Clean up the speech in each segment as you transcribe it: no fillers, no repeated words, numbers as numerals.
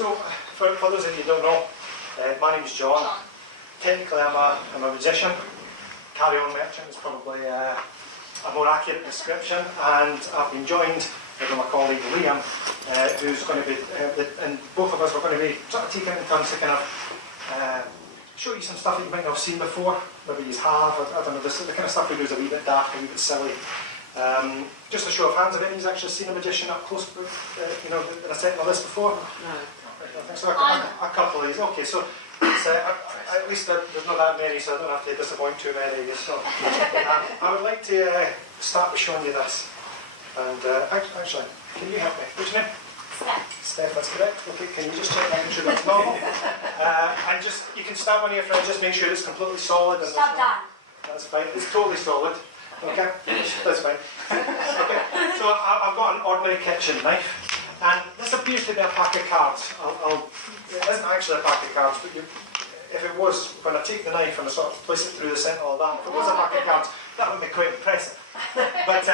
So, for those of you who don't know, my name's John. Technically, I'm a magician. Carry-on merchant is probably a more accurate description, and I've been joined with my colleague Liam, who's going to be, and both of us are going to be sort of taking in turns to kind of show you some stuff that you might not have seen before. Maybe you have, I don't know, the kind of stuff we do is a wee bit daft, a wee bit silly. Just a show of hands, have any of you actually seen a magician up close, in a setting like this before? No. I think so, a couple of these. Okay, so it's, at least there's not that many, so I don't have to disappoint too many of you. So, I would like to start with showing you this. And actually, can you help me? What's your name? Steph, that's correct. Okay, can you just check making sure that's normal? And just, you can stab on your friend, just make sure it's completely solid. And Stab down. That's fine, it's totally solid. Okay, that's fine. Okay, so I've got an ordinary kitchen knife, and this appears to be a pack of cards. It isn't actually a pack of cards, but if it was, when I take the knife and I sort of place it through the centre of that, if it was a pack of cards, that would be quite impressive. But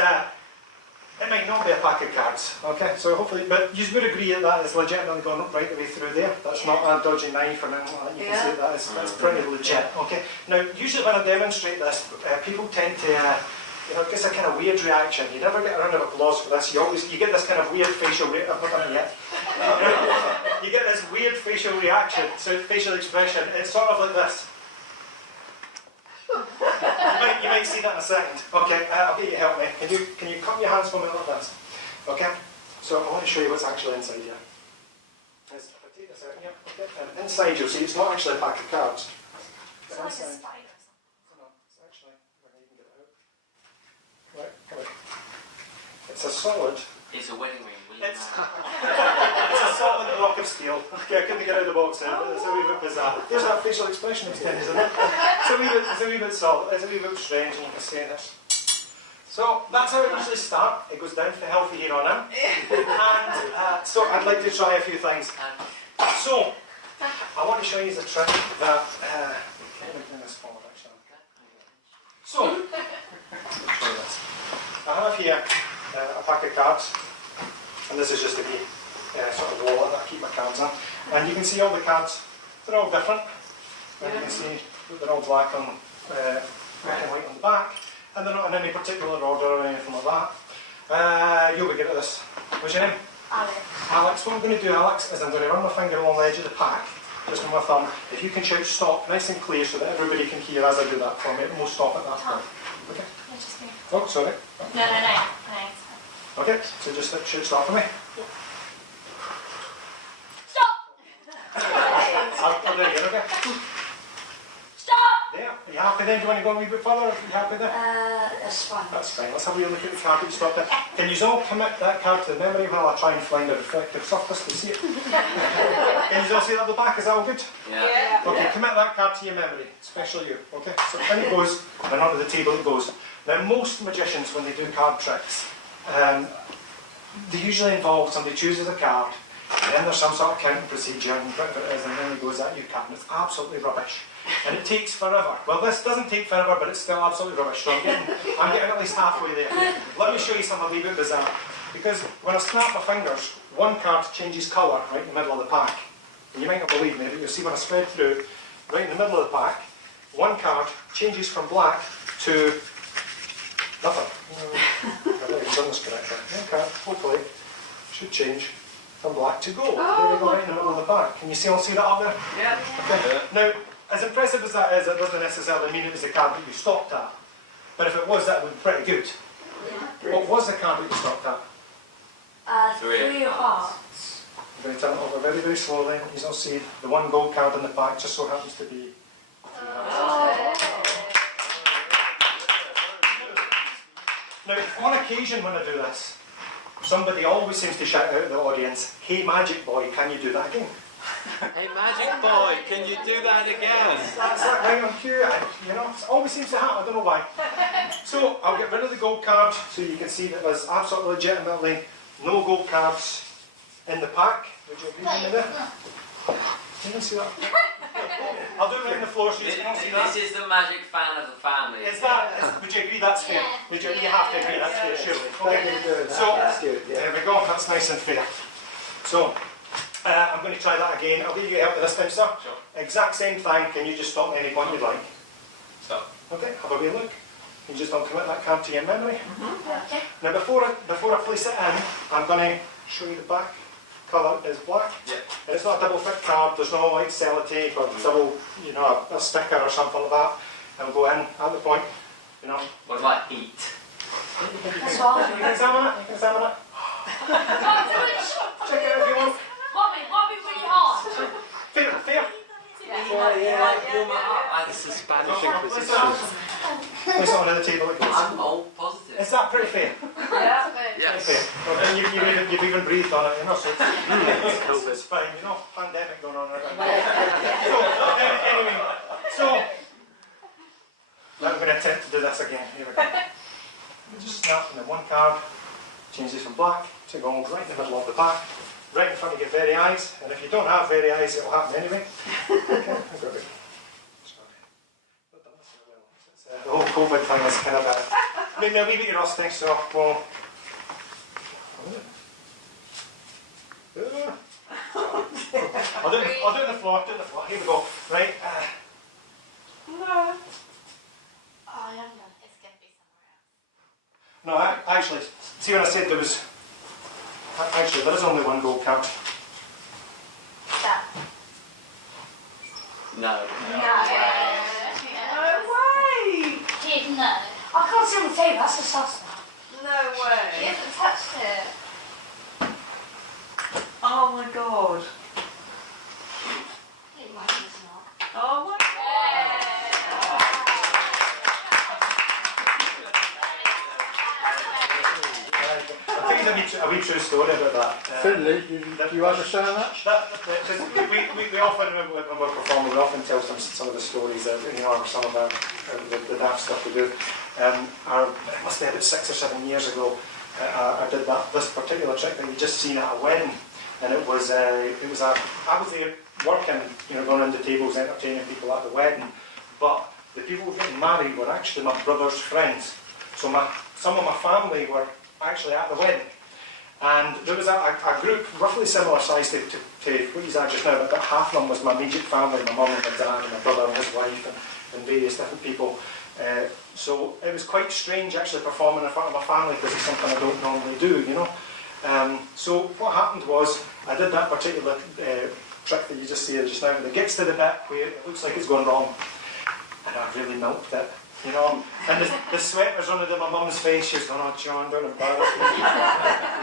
it might not be a pack of cards, okay? So hopefully, but you would agree that is legitimately gone right the way through there. That's not a dodgy knife or anything like that. You can see that's pretty legit, okay? Now, usually when I demonstrate this, people tend to, it gets a kind of weird reaction. You never get a round of applause for this. You get this kind of weird facial reaction. I've not done it yet. You get this weird facial reaction, so facial expression. It's sort of like this. You might see that in a second. Okay, I'll get you to help me. Can you cup your hands for me like this? Okay? So I want to show you what's actually inside here. If I take this out here, okay, and inside you'll see it's not actually a pack of cards. It's like a spider or something. No, it's actually, where you can get it out. Right, come on. It's a solid. It's a wedding ring. It's a solid block of steel. Okay, I couldn't get out of the box then, but it's a wee bit bizarre. There's that facial expression extended, isn't it? It's a wee bit solid. It's a wee bit strange, and you can see this. So that's how it usually starts. It goes down to the healthy here on in. And so I'd like to try a few things. So I want to show you the trick that. Let me bring this forward actually. So let me show you this. I have here a pack of cards. And this is just a wee sort of wallet that I keep my cards in. And you can see all the cards, they're all different. And you can see that they're all black and white on the back. And they're not in any particular order or anything like that. You'll be good at this. What's your name? Alex. Alex, what I'm going to do, Alex, is I'm going to run my finger along the edge of the pack, just with my thumb. If you can shout stop nice and clear so that everybody can hear as I do that for me, and we'll stop at that point. Okay? Oh, sorry. No. Okay, so just shoot stop for me. Stop! I'll do it again, okay? Stop! There, are you happy then? Do you want to go a wee bit further? Are you happy there? That's fine. That's fine. Let's have a wee look at the card that you stopped there. Can you all commit that card to the memory while I try and find a reflective surface to see it? Can you all see that at the back? Is that all good? Yeah. Okay, commit that card to your memory, especially you. Okay, so in it goes, and onto the table it goes. Now, most magicians, when they do card tricks, they usually involve somebody chooses a card, and then there's some sort of counting procedure, and whatever it is, and then he goes at your card, and it's absolutely rubbish. And it takes forever. Well, this doesn't take forever, but it's still absolutely rubbish, so I'm getting at least halfway there. Let me show you something a wee bit bizarre. Because when I snap my fingers, one card changes colour right in the middle of the pack. And you might not believe me, but you'll see when I spread through, right in the middle of the pack, one card changes from black to nothing. I don't think I've done this correctly. Okay, hopefully, should change from black to gold. There we go, right in the middle of the pack. Can you see that up there? Yeah. Okay. Now, as impressive as that is, it doesn't necessarily mean it was the card that you stopped at. But if it was, that would be pretty good. What was the card that you stopped at? Three of hearts. I'm going to turn it over very, very slowly. You'll see the one gold card in the pack just so happens to be. Now, on occasion when I do this, somebody always seems to shout out at the audience, "Hey magic boy, can you do that again?" Hey magic boy, can you do that again? That's that right on cue, it always seems to happen, I don't know why. So, I'll get rid of the gold card so you can see that there's absolutely legitimately no gold cards in the pack. Would you agree with me there? Can you see that? I'll do it right on the floor so you can all see that. This is the magic fan of the family. Would you agree that's fair? You have to agree that's fair, surely. Okay. So, That's good, yeah. there we go, that's nice and fair. So, I'm going to try that again. I'll give you help with this time, sir. Sure. Exact same thing. Can you just stop at any point you'd like? Stop. Okay, have a wee look. You just don't commit that card to your memory. Okay. Now before I place it in, I'm going to show you the back colour is black. Yeah. And it's not a double fit card, there's no like sellotape or double, you know, a sticker or something like that. And go in at the point, you know. What about eat? That's all. You can examine it, you can examine it. Check it out if you want. Bobby, really hard. Fair, fair. It's the Spanish Place Inquisition. it on the table it goes. I'm all positive. Is that pretty fair? Yes. Fair. Well, and you've even breathed on it, you know, so it's fine, you know, pandemic going on. Anyway, so I'm going to attempt to do this again. Here we go. Just snap and then one card, change this from black to gold right in the middle of the pack, right in front of your very eyes. And if you don't have very eyes, it will happen anyway. Okay, I've got it. Sorry. Not done this very well. The whole COVID thing is kind of a maybe a wee bit rusty, so we'll. I'll do it on the floor. Here we go. Right. Oh, I haven't done it. It's going to be somewhere else. No, actually, see when I said there was. Actually, there is only one gold card. That. No. No way! Kid, no. I can't see on the table, that's the sauce now. No He way! hasn't touched it. Oh my god! It might be not. Oh my god! I'll tell you a wee true story about that. Finley, do you understand that? We often, when we're performing, we often tell some of the stories that, you know, or some of the daft stuff we do. It must be about 6 or 7 years ago, I did this particular trick that you just seen at a wedding, and I was there working, you know, going around the tables, entertaining people at the wedding, but the people who were getting married were actually my brother's friends. So some of my family were actually at the wedding. And there was a group roughly similar size to what he's at just now, but about half of them was my immediate family, my mum and my dad and my brother and his wife and various different people. So it was quite strange actually performing in front of my family because it's something I don't normally do, you know. So what happened was I did that particular trick that you just see just now, and it gets to the bit where it looks like it's gone wrong, and I really milked it. You know, and the sweat was running down my mum's face. She was going, "Oh, John, don't embarrass me." You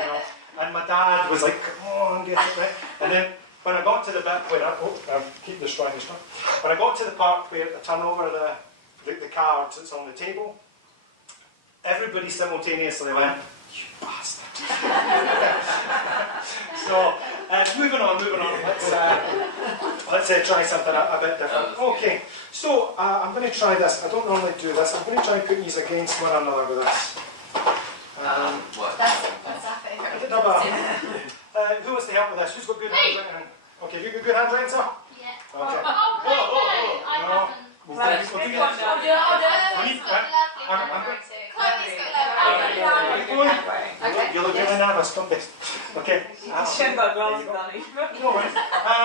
know, and my dad was like, "Come on, get it right." And then when I got to the bit where I keep destroying this one. When I got to the part where I turn over the cards that's on the table, everybody simultaneously went, "You bastard!" So moving on. Let's try something a bit different. Okay. So, I'm going to try this. I don't normally do this. I'm going to try and put these against one another with this. What? That's our favourite. Who wants to help with this? Who's got good handwriting? Okay, have you got good handwriting, sir? Yeah. Okay. Oh, wait, no, I No. haven't. We'll Right, do pick this. one now. Chloe's got lovely I'm- handwriting. Chloe's got Okay. lovely handwriting. You look really nervous, don't you? Okay. She hasn't got glasses on either. No worries. I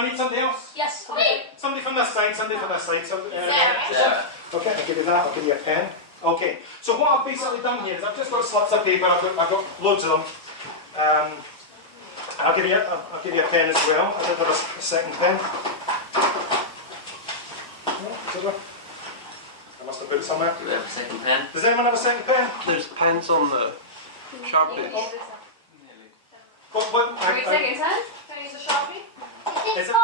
need somebody else. Yes, me. Somebody from this side, So, Sarah. okay, I'll give you that. I'll give you a pen. Okay. So what I've basically done here is I've just got slips of paper. I've got loads of them. I'll give you a pen as well. I did have a second pen. I must have put it somewhere. Do we have a second pen? Does anyone have a second pen? There's pens on the sharpies. What, Are we taking a turn? Can I use a Sharpie? Is it?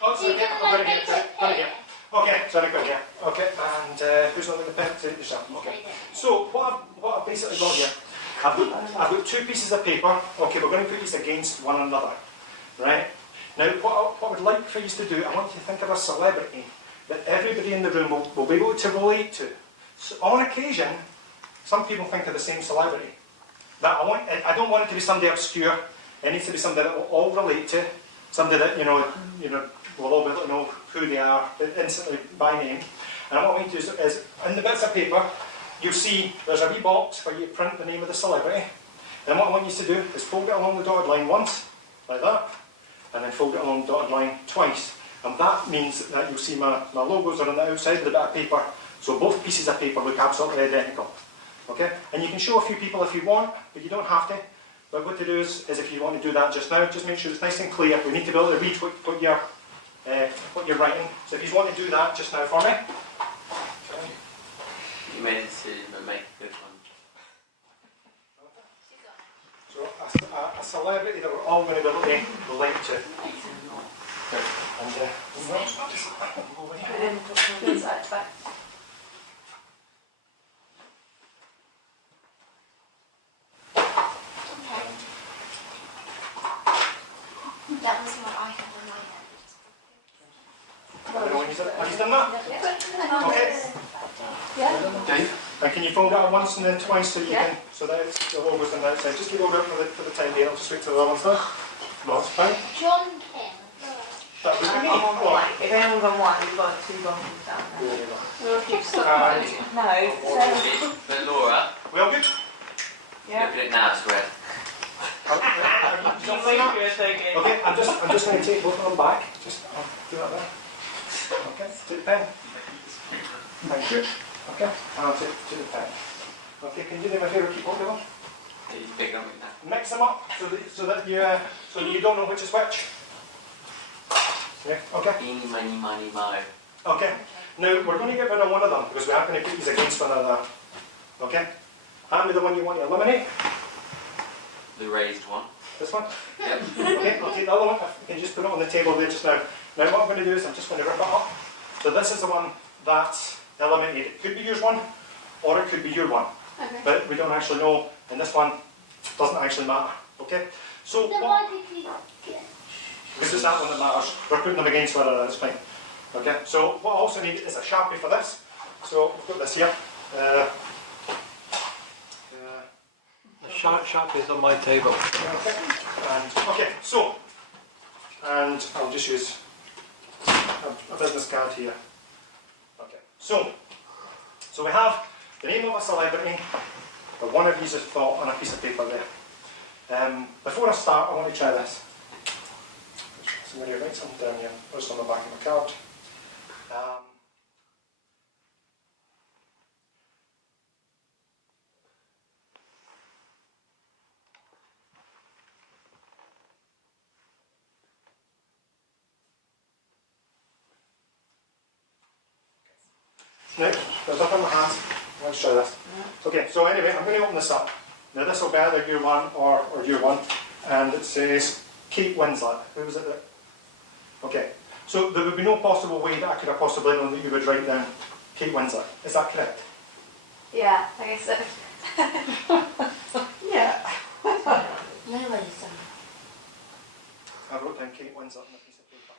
Oh, sorry, yeah, I've got it here. Got it here. Okay, sorry, got it here. Okay, and who's holding the pen? Take it yourself. Okay. So what I've basically got here, I've got two pieces of paper. Okay, we're going to put these against one another, right? Now, what I would like for you to do, I want you to think of a celebrity that everybody in the room will be able to relate to. So on occasion, some people think of the same celebrity. But I don't want it to be somebody obscure. It needs to be somebody that we'll all relate to, somebody that you know, we'll all be able to know who they are instantly by name. And what I want you to do is in the bits of paper, you'll see there's a wee box for you to print the name of the celebrity. And what I want you to do is fold it along the dotted line once, like that. and then fold it along the dotted line twice. And that means that you'll see my logos are on the outside of the bit of paper, so both pieces of paper look absolutely identical. Okay? And you can show a few people if you want, but you don't have to. But what to do is if you want to do that just now, just make sure it's nice and clear. We need to be able to read what you're writing. So if you want to do that just now for me. You made a decision, but make a good one. So a celebrity that we're all going to be able to relate to. And just go over here. Inside, back. That was what I had in my head. I don't know when you've done that. Okay. Yeah. Dave? And can you fold that once and then twice so you Yeah. can, so that it's the logo's on the outside. Just keep over it for the time being. I'll just wait till the other one's done. No, it's fine. John King. That would be me. I'm on What? white. If anyone's on white, we've got 2 bottles down there. There you go. We'll keep No, But Laura, We all good? yeah. look at it now, it's red. You think you're so good. Okay, I'm just going to take both of them back. Just I'll do that there. Okay, take the pen. Thank you. Okay, and I'll take the pen. Okay, can you do me a favour? Keep hold of them. It's big on me now. Mix them up so that you don't know which is which. Yeah. Okay. Eeny, miny, miny, mo. Okay. Now we're going to get rid of one of them because we are going to put these against one another. Okay. Hand me the one you want to eliminate. The raised one. This one. Yep. Okay, I'll take the other one. You can just put it on the table there just now. Now what I'm going to do is I'm just going to rip it up. So this is the one that's eliminated. It could be yours one, or it could be your one. Okay. But we don't actually know, and this one doesn't actually matter. Okay? So Then what, why did you get? because it's that one that matters. We're putting them against one another, it's fine. Okay? So what I also need is a Sharpie for this. So we've got this here. The sharp is on my table. Okay, so, and I'll just use a business card here. Okay, so we have the name of a celebrity, but one of these is thought on a piece of paper there. Before I start, I want to try this. Somebody write something down here, just on the back of my card. Now, there's up in my hands. Let's try this. Okay, so anyway, I'm going to open this up. Now this will be either your one or your one. And it says Kate Winslet. Who was it that? Okay, so there would be no possible way that I could have possibly known that you would write down Kate Winslet. Is that correct? Yeah, I guess so. Yeah. Nobody's done. I wrote down Kate Winslet on a piece of paper.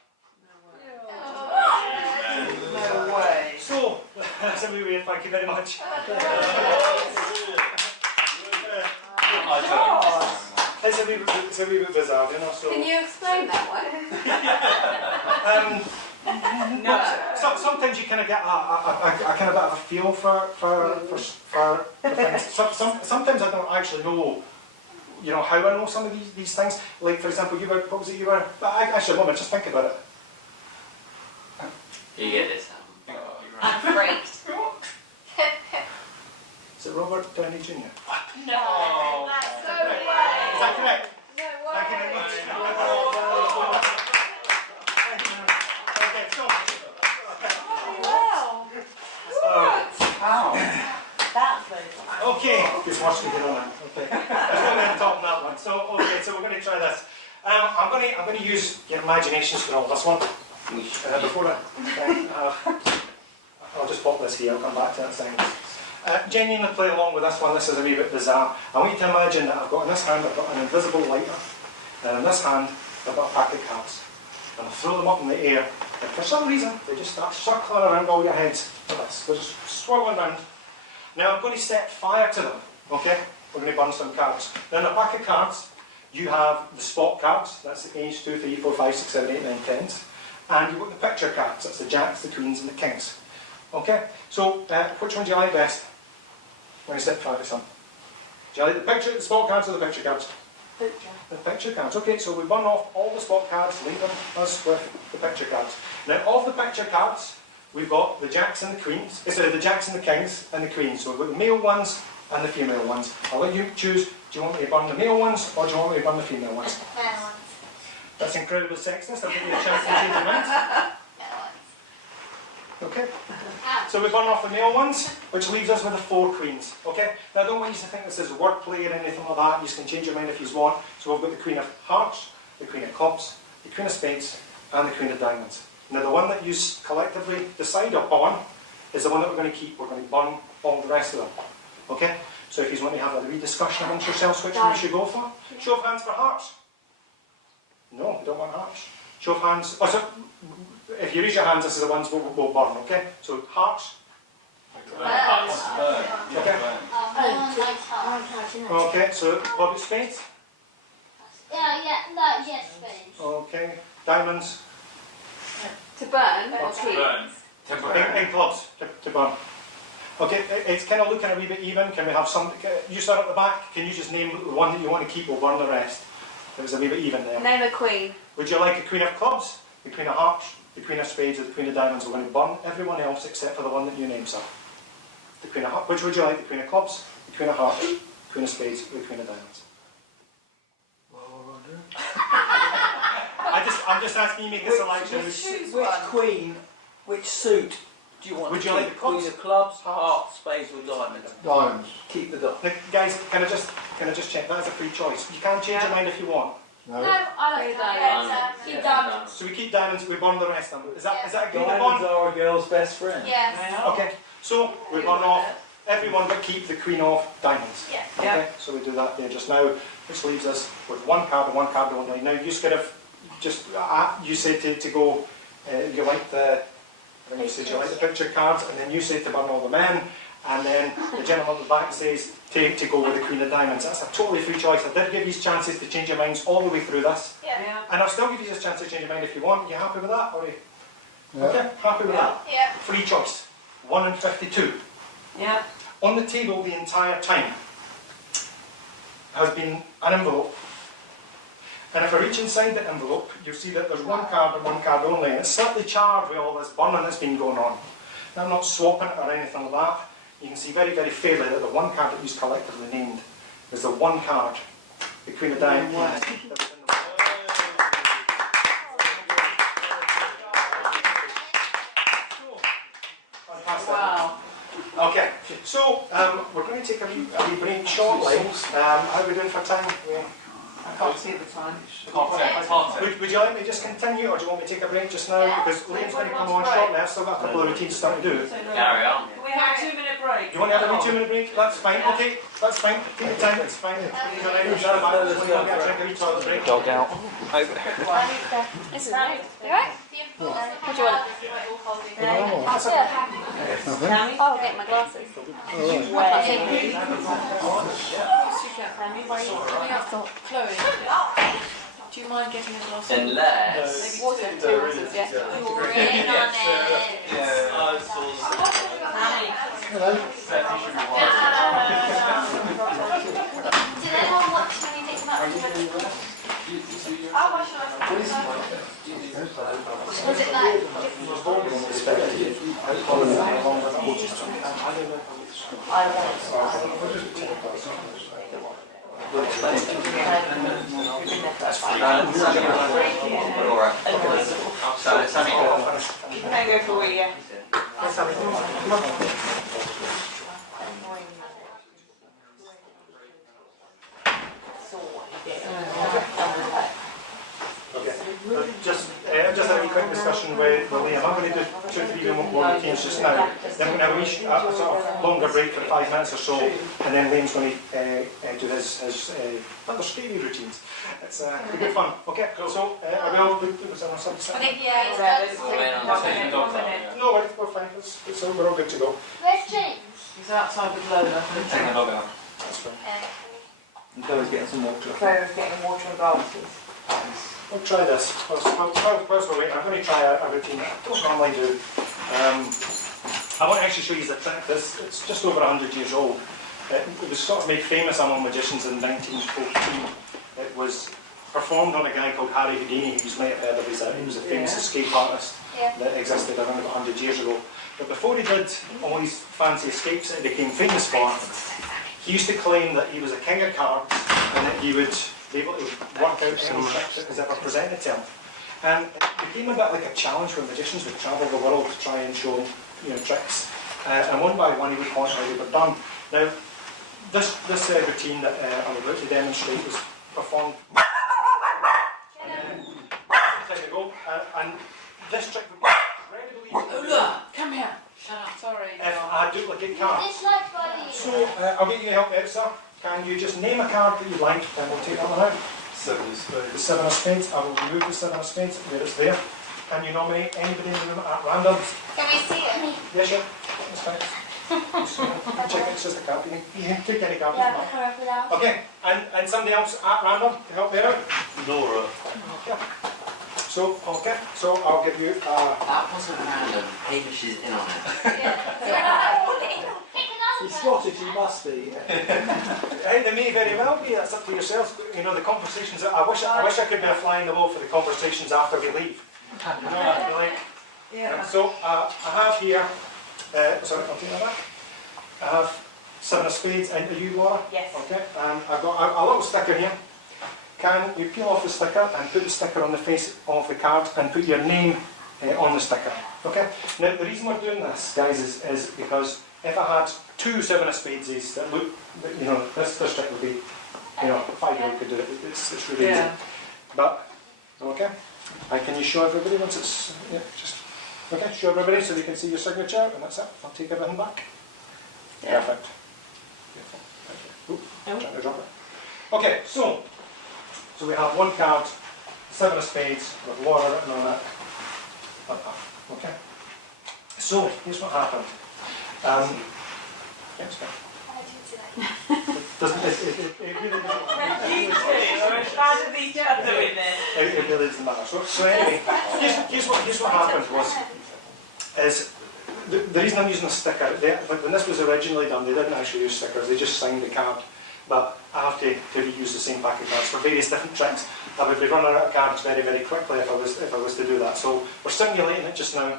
No way. So, that's a wee way, thank you very much. It's a wee bit bizarre, you know, so... Can you explain that one? No. Sometimes you kind of get a kind of bit of a feel for things. Sometimes I don't actually know, you know, how I know some of these things. Like, for example, what was it you were... Actually, a moment, just think about it. You get this. I'm freaked. Is it Robert Downey Jr.? No. That's so way. Is that correct? No Thank you very way. much. Okay, so... Wow. Wow. That's very fun. Okay, just watch me get on that. Okay, there's no way on top on that one. So okay, so we're going to try this. I'm going to use your imaginations for all this one. Before I'll just pop this here. I'll come back to that thing. Genuinely play along with this one. This is a wee bit bizarre. I want you to imagine that I've got in this hand I've got an invisible lighter, and in this hand I've got a pack of cards, and I throw them up in the air, and for some reason they just start circling around all your heads like this. They're just swirling around. Now I'm going to set fire to them, okay? We're going to burn some cards. Now in a pack of cards, you have the spot cards, that's the Ace, 2, 3, 4, 5, 6, 7, 8, 9, 10s. And you've got the picture cards, that's the Jacks, the Queens and the Kings. Okay? So, which one do you like best? When you set fire to some? Do you like the spot cards or the picture cards? Picture. The picture cards. Okay, so we burn off all the spot cards, leave them us with the picture cards. Now, of the picture cards, we've got the jacks and the queens, sorry, the jacks and the kings and the queens. So we've got the male ones and the female ones. I'll let you choose, do you want me to burn the male ones or do you want me to burn the female ones? Male ones. That's incredibly sexist, I'll give you a chance to change your mind. Male ones. Okay, so we burn off the male ones, which leaves us with the 4 queens. Okay, now I don't want you to think this is wordplay or anything like that. You can change your mind if you want. So we've got the queen of hearts, the queen of clubs, the queen of spades, and the queen of diamonds. Now the one that you collectively decide upon is the one that we're going to keep. We're going to burn all the rest of them. Okay, so if you want to have a wee discussion amongst yourselves, which one you should go for? Show of hands for hearts. No, we don't want hearts. Show of hands. Oh, so if you raise your hands, this is the ones we'll burn, okay? So, hearts. Okay. Okay, so, what about spades? Yes, spades. Okay. Diamonds. To burn or To keep? In clubs, to burn. Okay, it's kind of looking a wee bit even. Can we have some, you start at the back, can you just name the one that you want to keep, we'll burn the rest. It was a wee bit even there. Name a queen. Would you like a queen of clubs, the queen of hearts, the queen of spades, or the queen of diamonds? We're going to burn everyone else except for the one that you name, sir. The queen of hearts. Which would you like? The queen of clubs, the queen of hearts, the queen of spades, or the queen of diamonds? I'm just asking you to make a selection. Which queen, which suit do you want? Would to you like keep? the clubs? Queen of clubs, hearts, spades, or diamonds? Diamonds. Keep the dot. Now, guys, can I just check? That is a free choice. You can change your mind if you want. No, No. I like diamonds. Keep diamonds. So we keep diamonds, we burn the rest of them. Is that agreed Diamonds upon? are a girl's best friend. Yes. Okay, so we burn off everyone but keep the queen of diamonds. Yeah. Okay, so we do that there just now, which leaves us with one card and one card only. Now you could have just, you said to go, you like the, I think you said you like the picture cards, and then you said to burn all the men, and then the gentleman at the back says to go with the queen of diamonds. That's a totally free choice. I did give you chances to change your minds all the way through this, Yeah. and I'll still give you a chance to change your mind if you want. You happy with that? Or you, Yeah. okay, happy with that? Yeah. Free choice. 1 in 52. Yeah. On the table the entire time has been an envelope. And if I reach inside the envelope, you'll see that there's one card and one card only. And it's slightly charged with all this burning that's been going on. Now, I'm not swapping it or anything like that. You can see very, very fairly that the one card that you collectively named is the one card, the Queen of Diamonds. that was in the Fantastic. Wow. Okay, so we're going to take a wee break shortly. How are we doing for time? I can't see the time. Would you like me to just continue, or do you want me to take a break just now? Yeah. Because Liam's going to come on shortly. I've still got a couple of routines to start to do. Carry on. Can we have a 2-minute break? You want to have a wee 2-minute break? That's fine. Okay, that's fine. Take your time. It's fine. You're ready to shut it back. Just want to go get a drink, a wee toilet break. Dog out. This is right. You alright? What do you want? That's it. Oh, I'll get my glasses. Chloe, do you mind getting a glass? Unless. Water, 2 waters, yeah. You're in on it. Hello. Did anyone watch when you think about was it like You can go for a wee, yeah. Okay. Just have a quick discussion with Liam. I'm going to do 2 or 3 more routines just now. Then we're going to have a sort of longer break for 5 minutes or so, and then Liam's going to do his rather scary routines. It's good fun. Okay, so are we all good? Was there something? I think yeah. No, we're fine. We're all good to go. Where's James? He's outside with Lola. That's fine. And Chloe's getting some water. Claire's getting water and glasses. We'll try this. Whilst we're waiting, I'm going to try a routine I don't normally do. I want to actually show you the trick. It's just over 100 years old. It was sort of made famous among magicians in 1914. It was performed on a guy called Harry Houdini. You might have heard of him. He was a famous escape artist that existed around about 100 years ago. But before he did all these fancy escapes that he became famous for, he used to claim that he was a king of cards and that he would be able to work out any trick that was ever presented to him. And it became a bit like a challenge where magicians would travel the world to try and show tricks. And one by one he would point how they were done. Now, this routine that I'm about to demonstrate was performed some time ago, and this trick would be incredibly easy. Lola, come here. Shut up. Sorry. If I duplicate cards. Dislike body. So, I'll get you help there, sir. Can you just name a card that you'd like, then we'll take that one out. 7 of spades. The 7 of spades, I will remove the 7 of spades where it's there. Can you nominate anybody in the room at random? Can we see it? Yes, yeah. That's fine. Check it, it's just a card. You can take any card. Yeah, come over now. Okay, and somebody else at random to help me out? Laura. Okay. So, I'll give you That wasn't random. Hamish is in on it. He's Scottish, he must be. Hey, they may very well be. That's up to yourselves. You know, the conversations. I wish I could be a fly in the wall for the conversations after we leave. You know, I'd be like. Yeah. So I have here. Sorry, I'll take that back. I have 7 of spades. And are you, Laura? Yes. Okay. And I've got a little sticker here. Can you peel off the sticker and put the sticker on the face of the card and put your name on the sticker? Okay. Now the reason we're doing this, guys, is because if I had 2 7 of spades that look, you know, this trick would be, you know, a 5-year-old could do it. It's really easy. But okay. And can you show everybody once it's just okay? Show everybody so they can see your signature, and that's it. I'll take everything back. Yeah. Perfect. Beautiful. Thank you. Ooh, trying to drop it. Okay, so we have one card, 7 of spades with Laura written on it. Like that. Okay. So here's what happened. Yes, I didn't see that. it really doesn't. You two are as bad as each other in this. It really doesn't matter. So anyway, here's what happened is the reason I'm using a sticker. When this was originally done, they didn't actually use stickers. They just signed the card. But I have to reuse the same pack of cards for various different tricks. I would be running out of cards very, very quickly if I was to do that. So we're simulating it just now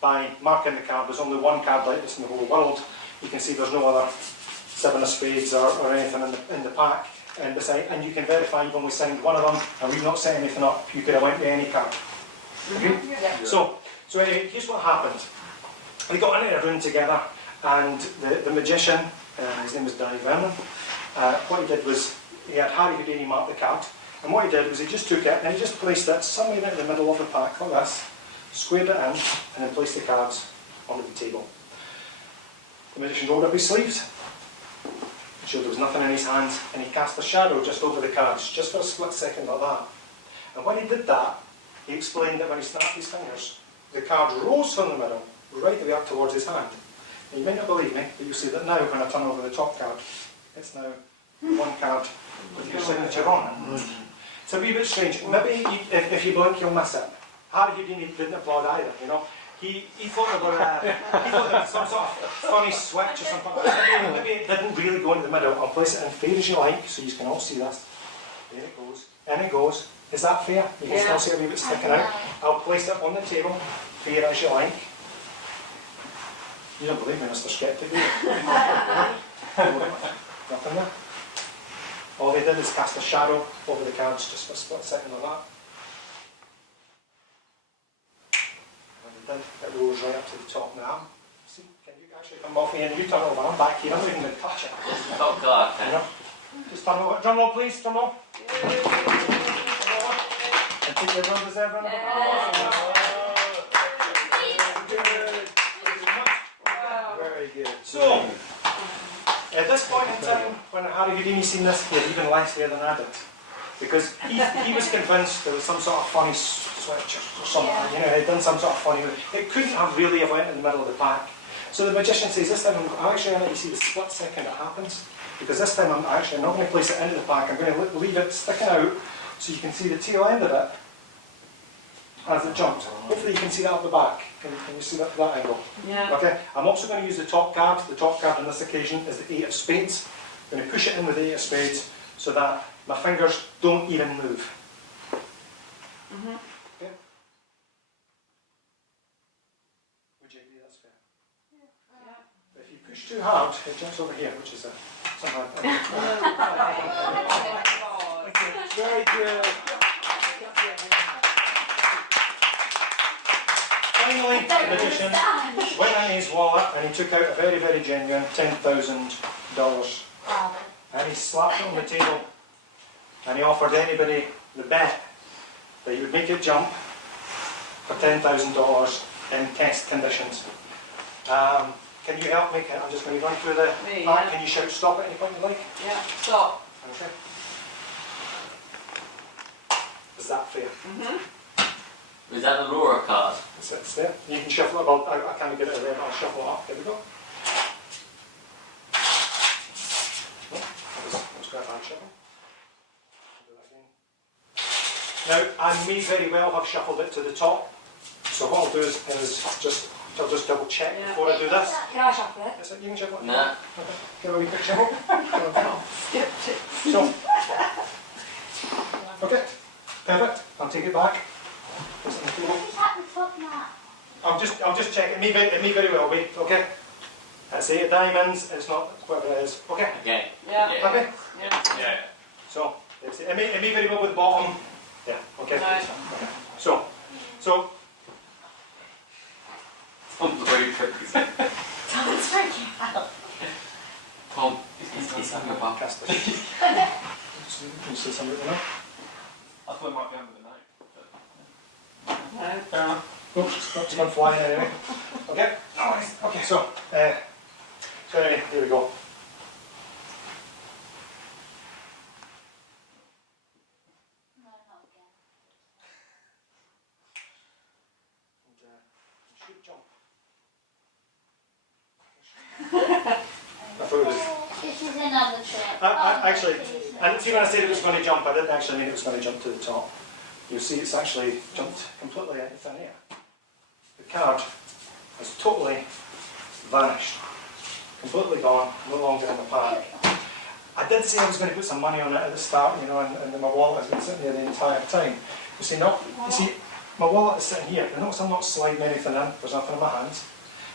by marking the card. There's only one card like this in the whole world. You can see there's no other 7 of spades or anything in the pack. And you can verify when we signed one of them and we've not set anything up, you could have went to any card. Okay? Yeah. So anyway, here's what happened. We got into a room together, and the magician, his name was Danny Vernon, what he did was, he had Harry Houdini mark the card, and what he did was he just took it and he just placed it somewhere in the middle of the pack, like this, squared it in, and then placed the cards onto the table. The magician rolled up his sleeves, showed there was nothing in his hands, and he cast a shadow just over the cards, just for a split second like that. And when he did that, he explained that when he snapped his fingers, the card rose from the middle, right away up towards his hand. And you may not believe me, but you'll see that now when I turn over the top card, it's now one card with your signature on it. It's a wee bit strange. Maybe if you blink, you'll miss it. Harry Houdini didn't applaud either, you know. He thought there was some sort of funny switch or something like that. Maybe it didn't really go into the middle. I'll place it in fair as you like, so you can all see this. There it goes. In it goes. Is that fair? You can still see a wee bit sticking out. I'll place it on the table, fair as you like. You don't believe me, Mr. Skeptic, do you? Nothing there. All they did is cast a shadow over the cards just for a split second like that. And it rose right up to the top now. See, can you actually come off here and you turn over? I'm back here, I'm not even going to touch it. Top card, You know? Just turn over. Drum roll, please, drum roll. And take your brothers there, brother. Very good. So, at this point in time, when Harry Houdini seen this, he had even less hair than I did. Because he was convinced there was some sort of funny switch or something, you know, he'd done some sort of funny, it couldn't have really have went in the middle of the pack. So the magician says, this time I'm actually going to let you see the split second it happens, because this time I'm not going to place it into the pack, I'm going to leave it sticking out so you can see the tail end of it as it jumps. Hopefully you can see that up the back. Can you see that angle? Yeah. Okay. I'm also going to use the top card. The top card on this occasion is the 8 of spades. I'm going to push it in with the 8 of spades so that My fingers don't even move. Mhm. Okay. Would you agree that's fair? Yeah. If you push too hard, it jumps over here, which is somehow. Oh my God. Very good. Finally, in addition, went in his wallet and he took out a very, very genuine $10,000 and he slapped it on the table and he offered anybody the bet that he would make it jump for $10,000 in test conditions. Can you help me? I'm just going to run through the Me, part. yeah. Can you shout stop at any point you like? Yeah, stop. Okay. Is that fair? Was that the Laura card? It's there. You can shuffle it. Well, I can't get it there, but I'll shuffle it up. Here we go. Oh, that was quite a bad shuffle. Do that again. Now, I may very well have shuffled it to the top. So what I'll do is I'll just double check Yeah. before I do this. Can I shuffle it? Yes, you can shuffle it. Nah. Okay. Give a wee quick shuffle. Skipped it. So, okay, perfect. I'll take it back. It's on the table. It's at the top now. I'll just check. It may very well be. Okay. That's 8 of diamonds. It's not whatever it is. Okay. Okay. Yeah. Okay. Yeah. Yeah. So it may very well be the bottom. Yeah. Okay. Right. Okay. So Tom's very tricky. Someone's freaking out. Tom, he's having a bath. cast this. Can you see something there? I thought it might be under the night. No. Fair enough. Oops, it's gone flying anyway. Okay. Alright. Okay. So anyway, here we go. No, not again. And, you should jump. I thought it was. This is another trick. Actually, and see when I said it was going to jump, I didn't actually mean it was going to jump to the top. You'll see it's actually jumped completely into thin air. The card has totally vanished. Completely gone, no longer in the pack. I did say I was going to put some money on it at the start, you know, and my wallet has been sitting there the entire time. You see, my wallet is sitting here. You notice I'm not sliding anything in, there's nothing in my hands.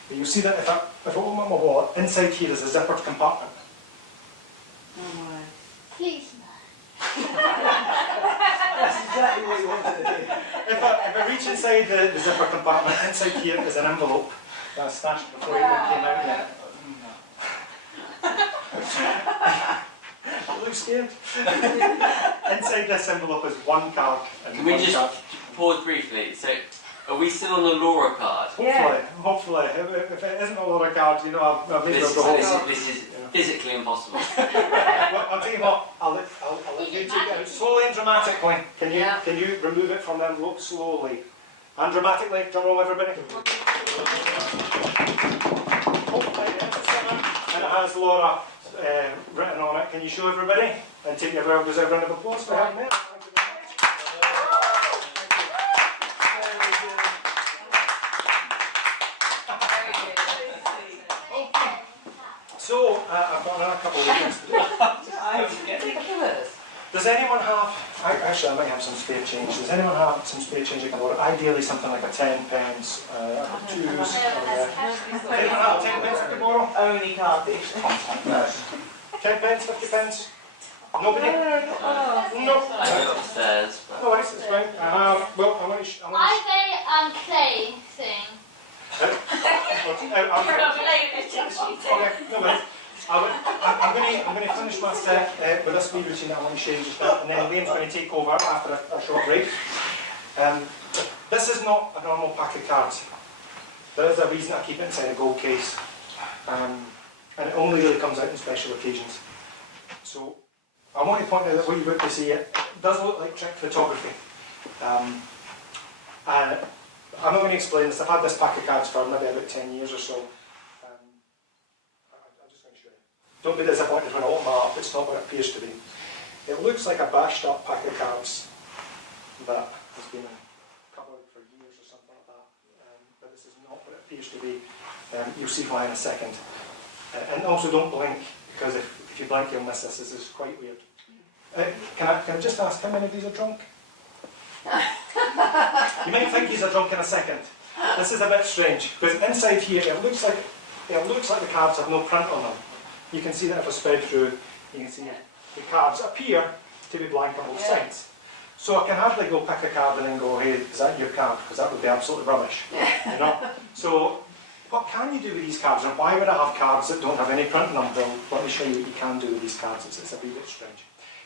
But you'll see that if I open up my wallet, inside here is a zippered compartment. Oh my. Please no. That's exactly what you wanted to do. If I reach inside the zipper compartment, inside here is an envelope that I stashed before it even came out yet. You look scared. Inside this envelope is one card. And Can we one just card. pause briefly? So, are we still on the Laura card? Hopefully. If it isn't a Laura card, you know, I've made This the whole. is physically impossible. Well, I'll tell you what, I'll let you take it out slowly and dramatically. Can you remove it from the envelope slowly? And dramatically, drum roll everybody. Hopefully it is a 7 and it has Laura written on it. Can you show everybody? And take your well-deserved round of applause for having it. Thank you very much. So, I've got another couple of things to do. Does anyone have, actually I might have some spare change, does anyone have some spare change I can borrow? Ideally something like a 10 pence, a 2s, does anyone have 10 pence to borrow? Only cardish. 10 pence, 50 pence? Nobody? No. I go upstairs. But... No worries, it's fine. Well, I want to... I have a clay thing. Okay, no worries. I'm going to finish my set with this wee routine that I want to show you just now, and then Liam's going to take over after a short break. This is not a normal pack of cards. There is a reason I keep it inside a gold case, and it only really comes out in special occasions. So I want to point out that what you're about to see, it does look like trick photography. And I'm not going to explain this. I've had this pack of cards for maybe about 10 years or so. I'm just going to show you. Don't be disappointed when I open my up. It's not what it appears to be. It looks like a bashed up pack of cards that has been covered for years or something like that. But this is not what it appears to be. You'll see why in a second. And also don't blink, because if you blink you'll miss this. This is quite weird. Can I just ask how many of these are drunk? You might think these are drunk in a second. This is a bit strange because inside here it looks like the cards have no print on them. You can see that if I spread through, you can see the cards appear to be blank on both sides. So I can hardly go pick a card and then go, hey, is that your card? Because that would be absolutely rubbish. You know? So what can you do with these cards, and why would I have cards that don't have any print on them? Well, let me show you what you can do with these cards. It's a wee bit strange.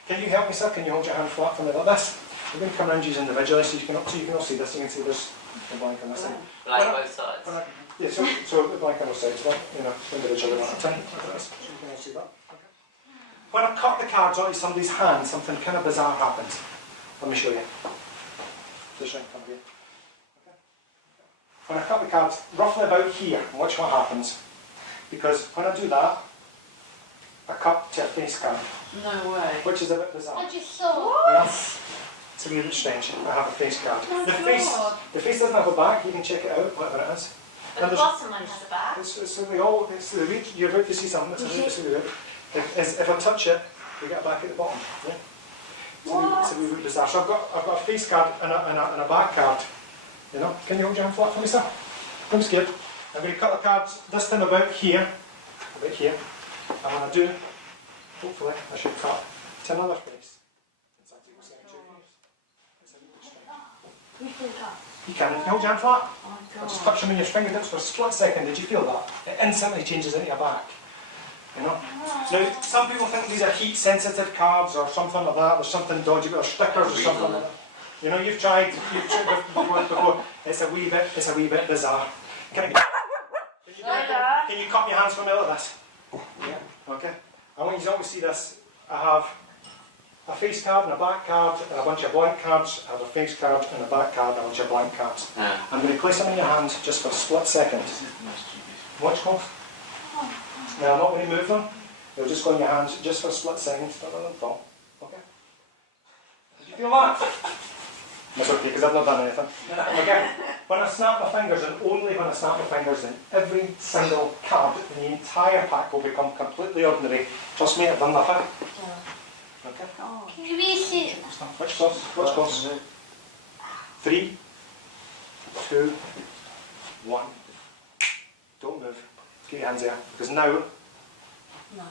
Can you help me, sir? Can you hold your hand flat for me like this? I'm going to come around these individually so you can all see this. You can see there's a blank on this side. Like both sides. Yeah, so the blank on the sides, you know, individually one at a time. So you can all see that. Okay. When I cut the cards onto somebody's hand, something kind of bizarre happens. Let me show you. This ring come here. Okay. When I cut the cards roughly about here, watch what happens. Because when I do that, I cut to a face card. No way. Which is a bit bizarre. I just saw. Yeah. It's a wee bit strange. I have a face card. Oh, The face doesn't have a back. You can check it out, whatever it is. But the bottom one has a back. You're about to see something. It's really good. If I touch it, you get a back at the bottom. Yeah. It's a wee bit bizarre. So I've got a face card and a back card. You know, can you hold your hand flat for me, sir? I'm scared. I'm going to cut the cards this time about here. And when I do, hopefully I should cut to another face. You can hold your hand flat. I'll just touch them in your fingertips for a split second. Did you feel that? It instantly changes into a back. You know? Now, some people think these are heat sensitive cards or something like that. There's something dodgy, or stickers or something like that. You know, you've tried before. It's a wee bit bizarre. Can you cup your hands for me like this? Yeah. Okay. I want you to always see this. I have a face card and a back card and a bunch of blank cards. I have a face card and a back card and a bunch of blank cards. I'm going to place them in your hand just for a split second. Watch close. Now I'm not going to move them. They'll just go in your hands just for a split second. Don't let them fall. Okay? Did you feel that? That's okay, because I've not done anything. Okay? When I snap my fingers, and only when I snap my fingers, then every single card in the entire pack will become completely ordinary. Trust me, I've done nothing. Okay? Can you be seen? Watch close. Watch close. 3, 2, 1. Don't move. Keep your hands there. Because now,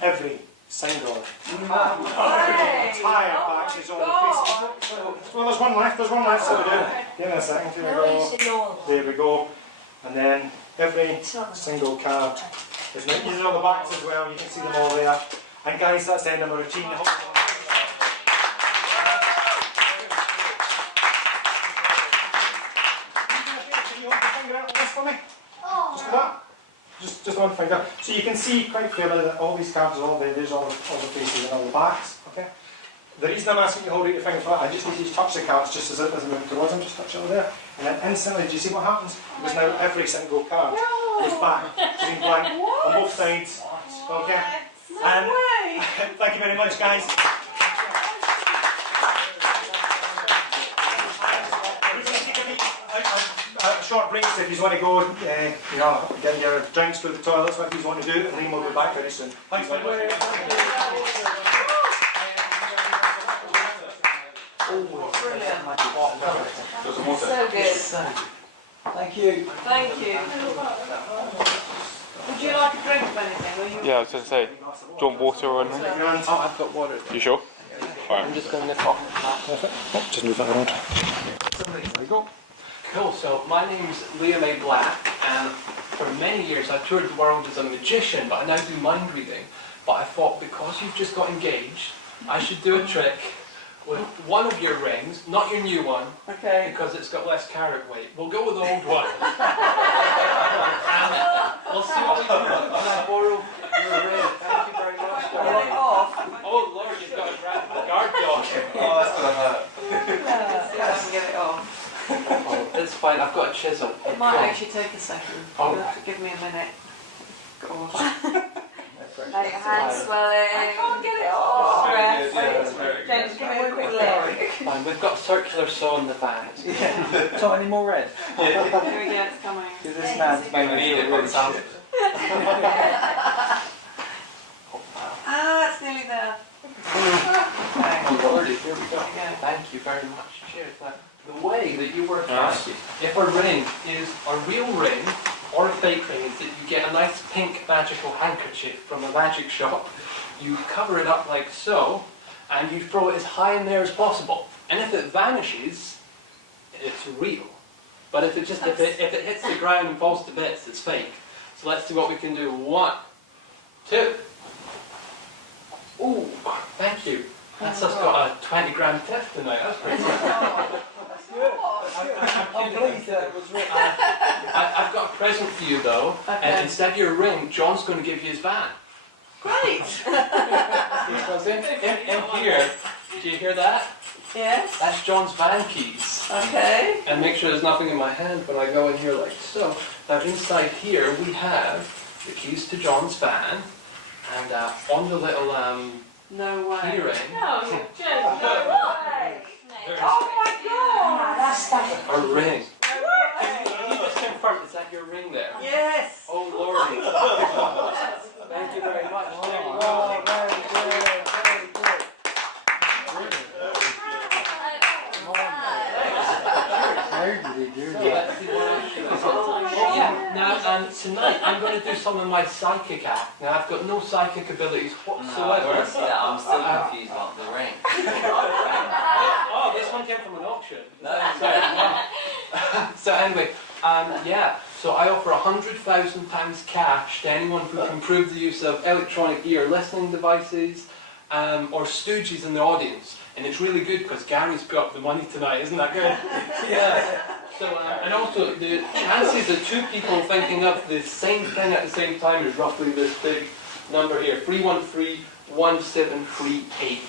every single entire batch is on the face. Well, there's one left. So we do. Give me a second. Here we go. There we go. And then every single card is now. These are all the backs as well. You can see them all there. And guys, that's the end of my routine. Just that. Just one finger. So you can see quite clearly that all these cards are all there. There's all the faces and all the backs. Okay. The reason I'm asking you to hold your finger flat, I just need you to touch the cards just as I move towards them. Just touch it over there, and then instantly, do you see what happens? Because now every single card goes back to being blank on both sides. Okay. And thank you very much, guys. A short break if you want to go, you know, get your drinks, go to the toilets, whatever you want to do, and then we'll be back very soon. Thanks very much. So good. Thank you. Thank you. Would you like a drink of anything? Or you... Yeah, I was going to say, do you want water or anything? Oh, I've got water. You sure? Alright. I'm just going to nip off. Just move that around. There you go. Cool, so my name's Liam A. Black, and for many years I toured the world as a magician, but I now do mind reading. But I thought because you've just got engaged, I should do a trick with one of your rings, not your new one, Okay. because it's got less carat weight. We'll go with the old one. And we'll see what we can do. Can I borrow your ring? Thank you very much. Get it off. Oh Lord, you've got a guard dog. Oh, that's going to hurt. See if I can get it off. Oh, it's fine, I've got a chisel. It might actually take a second. Oh. You'll have to give me a minute. God. Now your hand's swelling. I can't get it off. Very James, give me a quick lick. Fine, we've got a circular saw in the bag. Yeah. Not any more red. Here we go, it's coming. This man's made me feel really shit. Ah, it's nearly there. Okay. Oh Lordy, here we go again. Thank you very much. Cheers. Now, the way that you work out, if a ring is a real ring or a fake ring, is that you get a nice pink magical handkerchief from a magic shop, you cover it up like so, and you throw it as high in there as possible. And if it vanishes, it's real. But if it hits the ground and falls to bits, it's fake. So let's see what we can do. 1, 2. Ooh, thank you. That's just got a 20 gram tip tonight. That's pretty good. That's good. I'm pleased that it was written. I've got a present for you though. And instead of your ring, John's going to give you his van. Great. Because in here, do you hear that? Yes. That's John's van keys. Okay. And make sure there's nothing in my hand when I go in here like so. Now inside here we have the keys to John's van, and on the little No way. keyring, No, you're joking. No way. Oh my God. That's stuff. a ring. No way. Can you just confirm, is that your ring there? Yes. Oh Lordy. Thank you very much. There you go. Oh, very good, very good. How did he do that? Let's see what else you have. Oh yeah, now tonight I'm going to do some of my psychic act. Now I've got no psychic abilities No, I whatsoever. don't see that. I'm still confused about the ring. Oh, this one came from an auction. No, So anyway, yeah, so I offer £100,000 cash to anyone who can prove the use of electronic ear listening devices or stooges in the audience. And it's really good because Gary's got the money tonight, isn't that good? Yeah. So, and also the chances of two people thinking of the same thing at the same time is roughly this big number here, 3131738.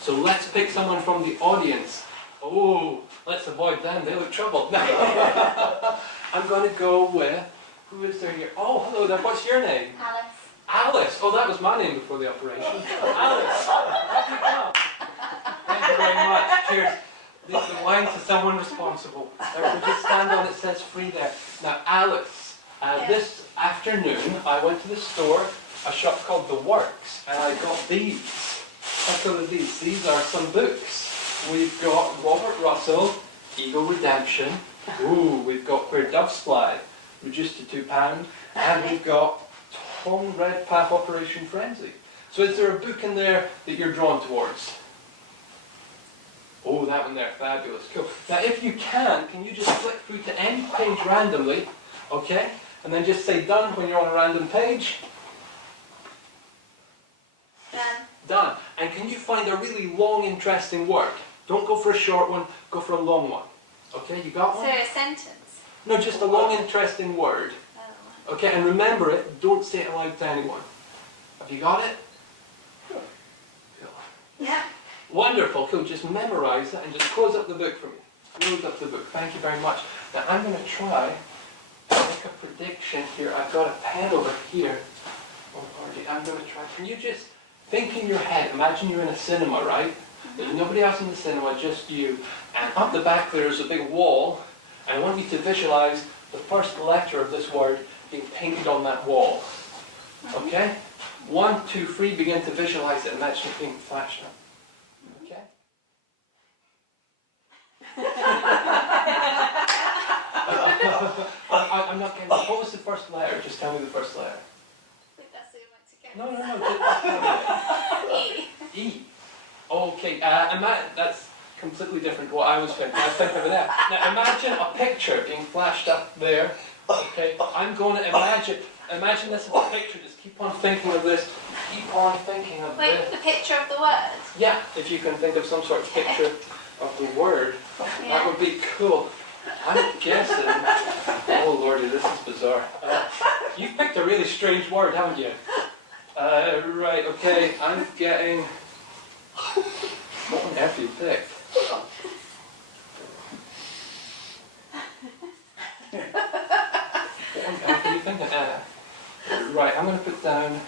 So let's pick someone from the audience. Oh, let's avoid them, they look troubled. I'm going to go with, who is there here? Oh, hello there, what's your name? Alice. Alice. Oh, that was my name before the operation. Alice, how'd you go? Thank you very much. Cheers. This is the wine to someone responsible. There, would you stand on it says free there. Now, Alice, this afternoon I went to the store, a shop called The Works, and I got these. What are these? These are some books. We've got Robert Russell, Eagle Redemption. Ooh, we've got Where Doves Fly, reduced to £2, and we've got Tom Redpath Operation Frenzy. So is there a book in there that you're drawn towards? Oh, that one there, fabulous, cool. Now if you can you just flick through to any page randomly, okay? And then just say done when you're on a random page. Done. Done. And can you find a really long, interesting word? Don't go for a short one, go for a long one. Okay, you got So one? a sentence. No, just a long, interesting word. Oh. Okay, and remember it, don't say it aloud to anyone. Have you got it? Cool. Yeah. Wonderful, cool. Just memorize it and just close up the book for me. Close up the book. Thank you very much. Now I'm going to try to make a prediction here. I've got a pen over here. Oh, Lordy, I'm going to try. Can you just think in your head, imagine you're in a cinema, right? There's nobody else in the cinema, just you. And up the back there's a big wall. And I want you to visualize the first letter of this word being painted on that wall. Okay? 1, 2, 3, begin to visualize it. Imagine it being flashed up. Okay? I'm not getting it. What was the first letter? Just tell me the first letter. I think that's the No, one no, no. together. E. E. Okay, that's completely different to what I was thinking. I was thinking of that. Now imagine a picture being flashed up there. Okay, I'm going to imagine this as a picture. Just keep on thinking of this. Keep on thinking of Wait, this. the picture of the word. Yeah, if you can think of some sort of picture of the word, that would be cool. I'm guessing. Oh lordy, this is bizarre. You've picked a really strange word, haven't you? Right. Okay, I'm getting. What on earth you picked? What on earth are you thinking? Right, I'm going to put down.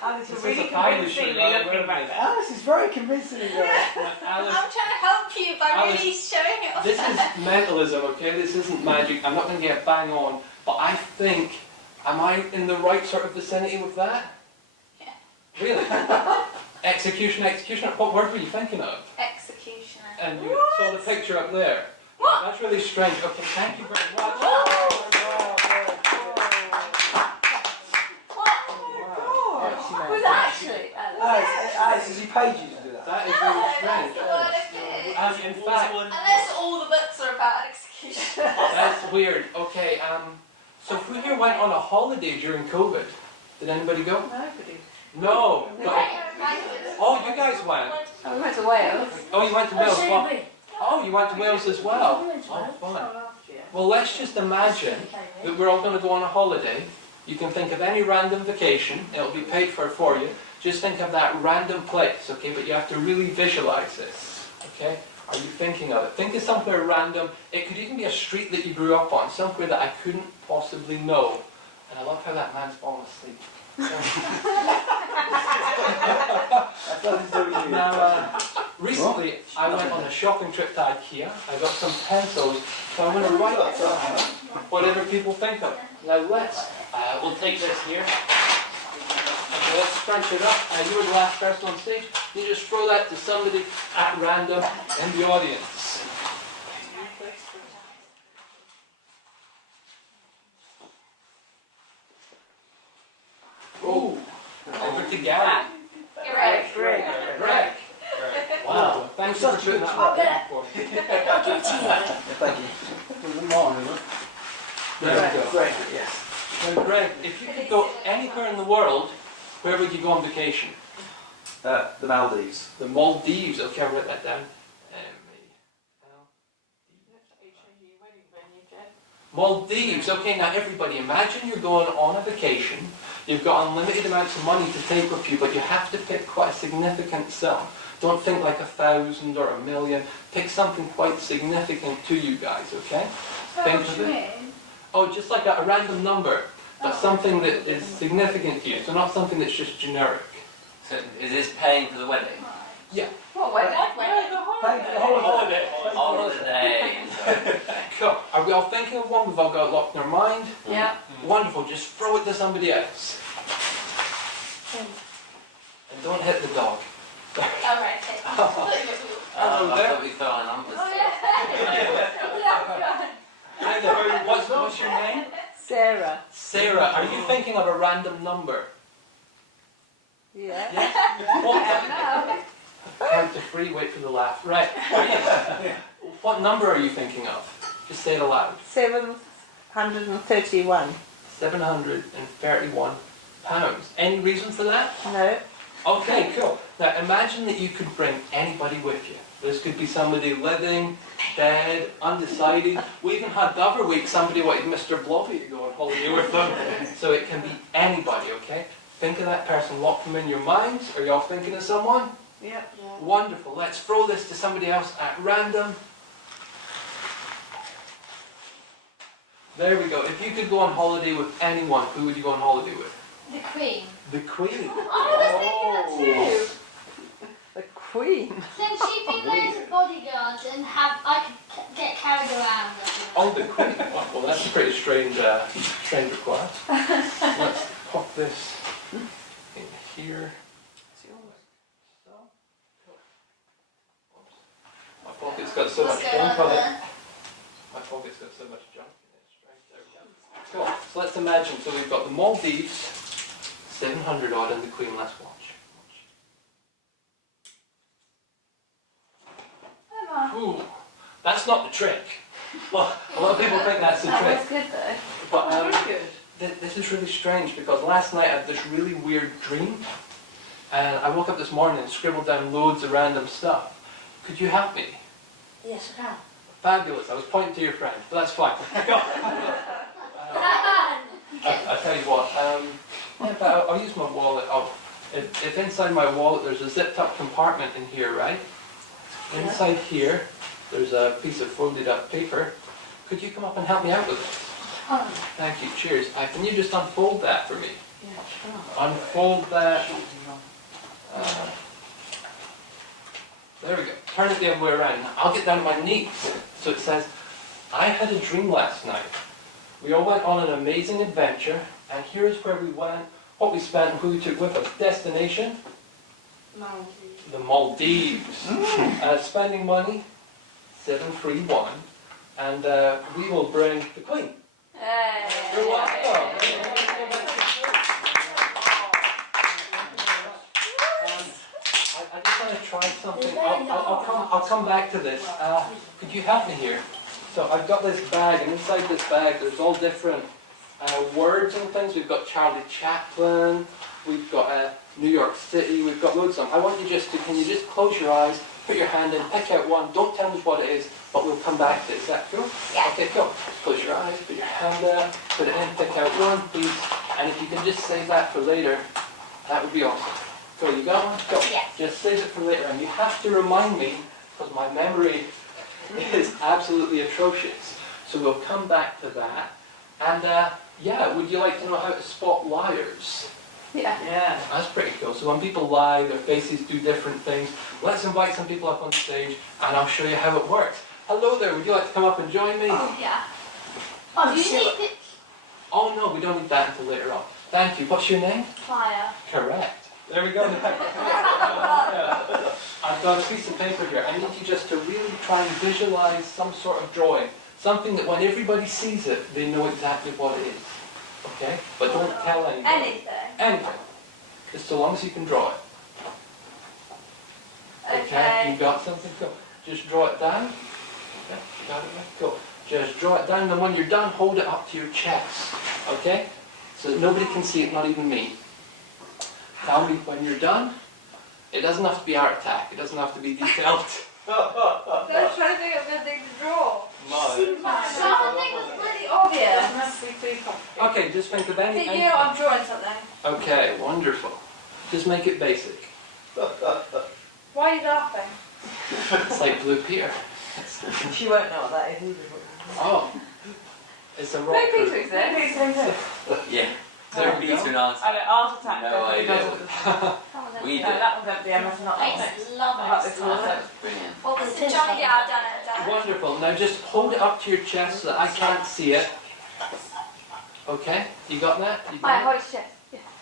Alice, This you're is really a pile of convincingly sugar. looking back there. Alice is very convincingly good. Alice, I'm trying to help you by Alice, really showing it off. this is mentalism, okay? This isn't magic. I'm not going to get bang on, but I think, am I in the right sort of vicinity with that? Yeah. Really? Execution, executioner. What word were you thinking of? Executioner. And you saw the picture up there. That's really strange. Okay, thank you very much. Was that actually? Alice, is he paid you to do that? That is really strange. In fact, Unless all the books are about execution. that's weird. Okay, so who here went on a holiday during COVID? Did anybody go? Nobody. No. Oh, you guys went. Oh, we went to Wales. Oh, you went to Wales. Well, oh, you went to Wales as well. Oh, fun. Well, let's just imagine that we're all going to go on a holiday. You can think of any random vacation. It'll be paid for you. Just think of that random place, okay? But you have to really visualize this, okay? Are you thinking of it? Think of somewhere random. It could even be a street that you grew up on, somewhere that I couldn't possibly know. And I love how that man's falling asleep. Now, recently I went on a shopping trip to IKEA. I got some pencils, so I'm going to write down whatever people think of. Now we'll take this here. Okay, let's scrunch it up. You were the last person on stage. You just throw that to somebody at random in the audience. Oh, over to Gary. Greg. Greg. Wow, thanks for putting that on for me. Thank you. There we go. Great, yes. Now, Greg, if you could go anywhere in the world, where would you go on vacation? The Maldives. The Maldives. Okay, I'll write that down. Maldives. Okay, now everybody, imagine you're going on a vacation. You've got unlimited amounts of money to take with you, but you have to pick quite a significant sum. Don't think like 1,000 or 1,000,000. Pick something quite significant to you guys, okay? Think of it. Oh, just like a random number, but something that is significant to you. So not something that's just generic. So is this paying for the wedding? Yeah. What, wait, Thank you. Holiday. Holiday. Cool. Are we all thinking of one? We've all got it locked in our mind. Yeah. Wonderful. Just throw it to somebody else. And don't hit the dog. Alright, okay. Hello I there. thought we fell on numbers. Hi there. What's your name? Sarah. Sarah. Are you thinking of a random number? Yeah. Yeah. Count to 3. Wait for the laugh. Right. What number are you thinking of? Just say it aloud. 731. 731 pounds. Any reason for that? No. Okay, cool. Now imagine that you could bring anybody with you. This could be somebody living, dead, undecided. We even had the other week somebody wanted Mr. Blobby to go on holiday with them. So it can be anybody, okay? Think of that person, lock them in your minds. Are you all thinking of someone? Yep. Wonderful. Let's throw this to somebody else at random. There we go. If you could go on holiday with anyone, who would you go on holiday with? The Queen. The Queen. I was thinking that too. The Queen. Then she'd be there as a bodyguard and I could get carried around. Oh, the Queen. Well, that's a pretty strange request. Let's pop this in here. So. Oops. My pocket's got so much junk on it. My pocket's got so much junk in it. Right, there we go. Cool. So let's imagine. So we've got the Maldives, 700 odd, and the Queen. Let's watch. Ooh, that's not the trick. Well, a lot of people think that's the That trick. was good though. But this is really strange because last night I had this really weird dream, and I woke up this morning and scribbled down loads of random stuff. Could you help me? Yes, I can. Fabulous. I was pointing to your friend, but that's fine. I'll tell you what. Yeah, but I'll use my wallet. If inside my wallet there's a zipped up compartment in here, right? Inside here, there's a piece of folded up paper. Could you come up and help me out with it? Thank you. Cheers. Can you just unfold that for me? Yeah, sure. Unfold that. There we go. Turn it the other way around. I'll get down to my knees. So it says, I had a dream last night. We all went on an amazing adventure, and here's where we went, what we spent, and who we took with us. Destination? The Maldives. Spending money, 731, and we will bring the Queen. You're welcome. I just want to try something. I'll come back to this. Could you help me here? So I've got this bag, and inside this bag there's all different words and things. We've got Charlie Chaplin, we've got New York City, we've got loads of them. I want you just to, can you just close your eyes, put your hand in, pick out one, don't tell me what it is, but we'll come back to it. Is that cool? Yeah. Okay, cool. Close your eyes, put your hand there, put it in, pick out one, please. And if you can just save that for later, that would be awesome. Cool, you got one? Cool. Yeah. Just save it for later, and you have to remind me, because my memory is absolutely atrocious. So we'll come back to that. And yeah, would you like to know how to spot liars? Yeah. That's pretty cool. So when people lie, their faces do different things. Let's invite some people up on stage, and I'll show you how it works. Hello there, would you like to come up and join me? Oh, yeah. Oh, do you need it? Oh no, we don't need that until later on. Thank you. What's your name? Fire. Correct. There we go. I've got a piece of paper here. I need you just to really try and visualize some sort of drawing. Something that when everybody sees it, they know exactly what it is. Okay? But don't tell anybody. Anything. Anything. Just so long as you can draw it. Okay. You got something? Cool. Just draw it down. Okay. Got it? Cool. Just draw it down, and when you're done, hold it up to your chest. Okay? So that nobody can see it, not even me. Tell me when you're done. It doesn't have to be Art Attack. It doesn't have to be detailed. I'm trying to think of a good thing to draw. Something was Pretty obvious. Okay, just think of any. You know I'm drawing something. Okay, wonderful. Just make it basic. Why are you laughing? It's like Blue Peter. She won't know what that is either. Oh. It's a rock. Blue Peter exists. Yeah. There be to an answer. I know, Art Attack. No idea. We No, do. that one's empty. I must not. I love it. Brilliant. What was it? Johnny? Yeah, I've done it. Wonderful. Now just hold it up to your chest so that I can't see it. Okay? You got that? You got Alright, it? hold your chest.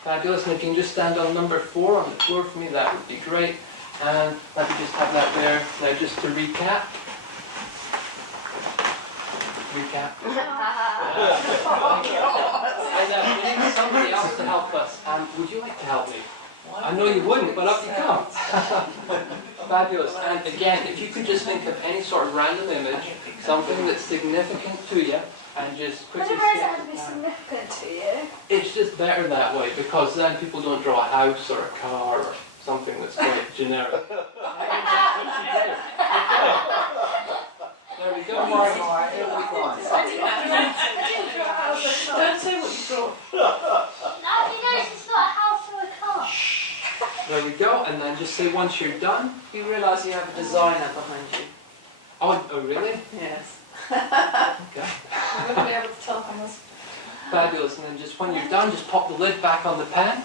Fabulous. And if you can just stand on number 4 on the floor for me, that would be great. And let me just have that there. Now just to recap. Recap. And we need somebody else to help us. Would you like to help me? I know you wouldn't, but up you come. Fabulous. And again, if you could just think of any sort of random image, something that's significant to you, and just quickly Whatever it sketch has to be it down. significant to you. It's just better that way, because then people don't draw a house or a car or something that's quite generic. There we go. Alright, it'll be fine. Don't say what you draw. Now you notice it's not a house or a car. There we go, and then just say once you're done. You realise you have a designer behind you? Oh really? Yes. Okay. I wouldn't be able to tell from this. Fabulous, and then just when you're done, just pop the lid back on the pen.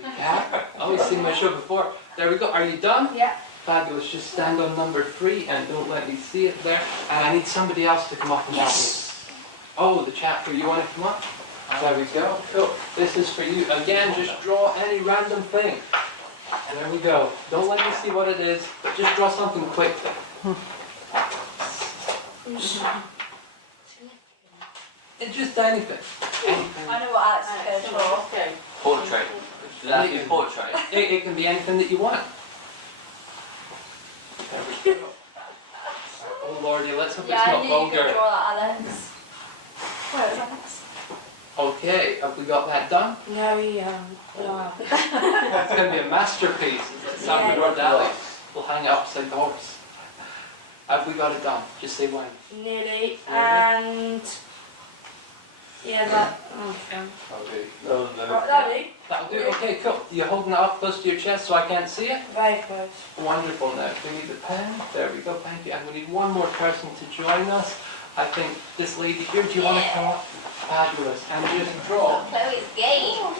Recap. Oh, you've seen my show before. There we go. Are you done? Yeah. Fabulous. Just stand on number 3 and don't let me see it there. And I need somebody else to come up and help me. Oh, the chapter. You want to come up? There we go. Cool. This is for you. Again, just draw any random thing. There we go. Don't let me see what it is, but just draw something quickly. It's just anything. Anything. I know what Alex is going to draw. Portrait. Does that be a portrait? It can be anything that you want. There we go. Oh lordy, let's hope Yeah, it's I not knew you could vulgar. draw that, Alex. Where is Alex? Okay, have we got that done? No, It's going to be a masterpiece. Sandra Rod Alex will hang it upside the horse. Have we got it done? Just say when. Nearly. And... Yeah, that... Okay. Right, Daddy? That'll do. Okay, cool. You're holding it up close to your chest so I can't see it? Very close. Wonderful. Now, we need the pen. There we go. Thank you. And we need one more person to join us. I think this lady here. Do you want to come up? Fabulous. And just draw. Chloe's game.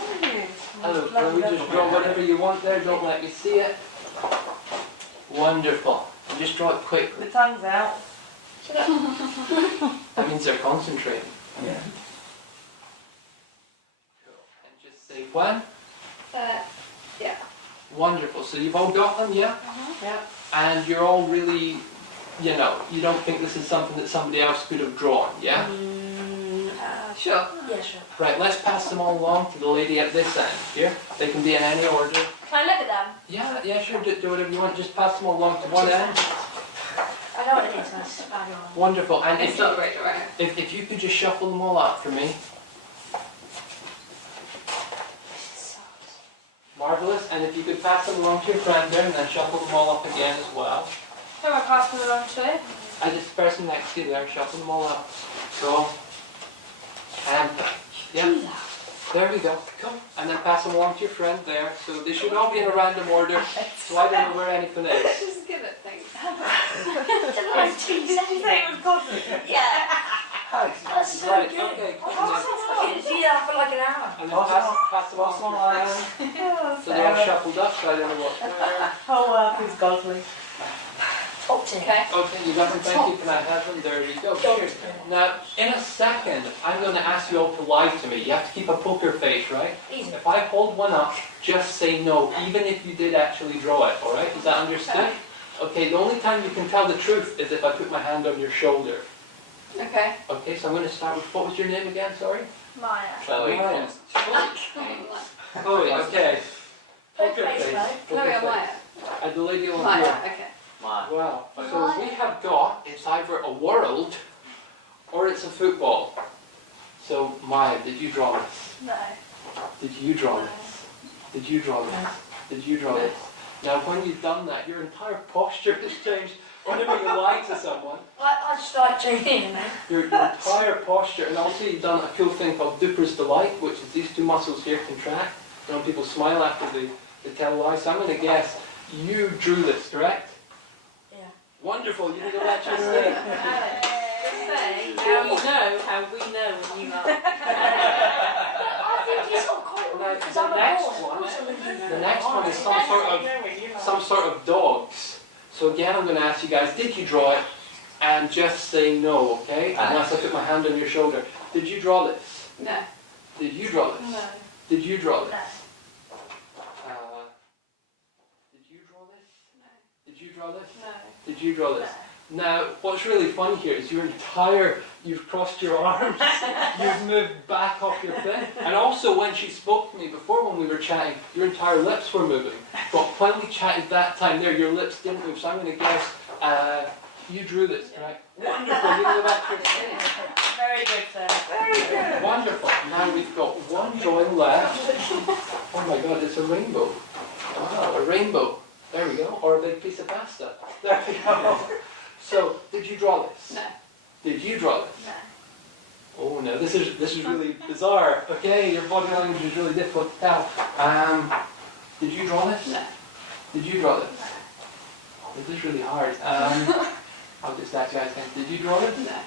Hello, Chloe. Just draw whatever you want there. Don't let me see it. Wonderful. And just draw it quickly. The tongue's out. That means they're concentrating. Yeah. Cool. And just say when. Yeah. Wonderful. So you've all got them, yeah? Yeah. And you're all really, you know, you don't think this is something that somebody else could have drawn, yeah? Sure. Yeah, sure. Right, let's pass them all along to the lady at this end, here. They can be in any order. Can I look at them? Yeah, sure, do whatever you want. Just pass them all along to one end. I know what it is, that's bad on. Wonderful. And It's not great, right? if you could just shuffle them all up for me. Marvellous. And if you could pass them along to your friend there and then shuffle them all up again as well. Who am I passing them along to? And this person next to you there, shuffle them all up. Go. And, yeah. There we go. Come. And then pass them along to your friend there. So they should all be in a random order. So I don't know where anything is. Just give it, thanks. Yeah. That's so Right, good. okay. I could do that for like an hour. And then pass them off to your friend. So they're all shuffled up, so I don't know what. Where. Oh, well, he's godly. Okay. Okay, you got them, thank you. Can I have them? There we go. Cheers. Now, in a second, I'm going to ask you all to lie to me. You have to keep a poker face, right? Easy. If I hold one up, just say no, even if you did actually draw it, alright? Is that understood? Okay, the only time you can tell the truth is if I put my hand on your shoulder. Okay. Okay, so I'm going to start with, what was your name again, sorry? Maya. Chloe. Ryan. Chloe, okay. Poker face. Chloe or Poker Maya? face. And the lady on Maya, here. okay. Wow. So we have got, it's either a world or it's a football. So Maya, did you draw this? No. Did you draw this? Did you draw this? Did you draw this? Now when you've done that, your entire posture has changed. Whenever you lie to someone, I just like tuning in. your entire posture, and also you've done a cool thing called Duper's Delight, which is these two muscles here contract. You know, people smile after they tell a lie. So I'm going to guess you drew this, correct? Yeah. Wonderful, you didn't let you sleep. Now you know how we know when you are. I think it's all quite Now, because the I'm a next boy. one, the next one is some sort of dogs. So again, I'm going to ask you guys, did you draw it? And just say no, okay? Unless I put my hand on your shoulder. Did you draw this? No. Did you draw this? No. Did you draw this? No. Did you draw this? No. Did you draw this? No. Did you draw this? Now, what's really fun here is you've crossed your arms, you've moved back off your thing. And also when she spoke to me before when we were chatting, your entire lips were moving. But when we chatted that time there, your lips didn't move. So I'm going to guess you drew this, right? Wonderful, you go back to your seat. Very good, sir. Very good. Wonderful. Now we've got one drawing left. Oh my God, it's a rainbow. Wow, a rainbow. There we go. Or a big piece of pasta. There we go. So, did you draw this? No. Did you draw this? No. Oh no, this is really bizarre. Okay, your body language is really difficult to tell. Did you draw this? No. Did you draw this? This is really hard. I'll just ask you guys again. Did you draw this? No.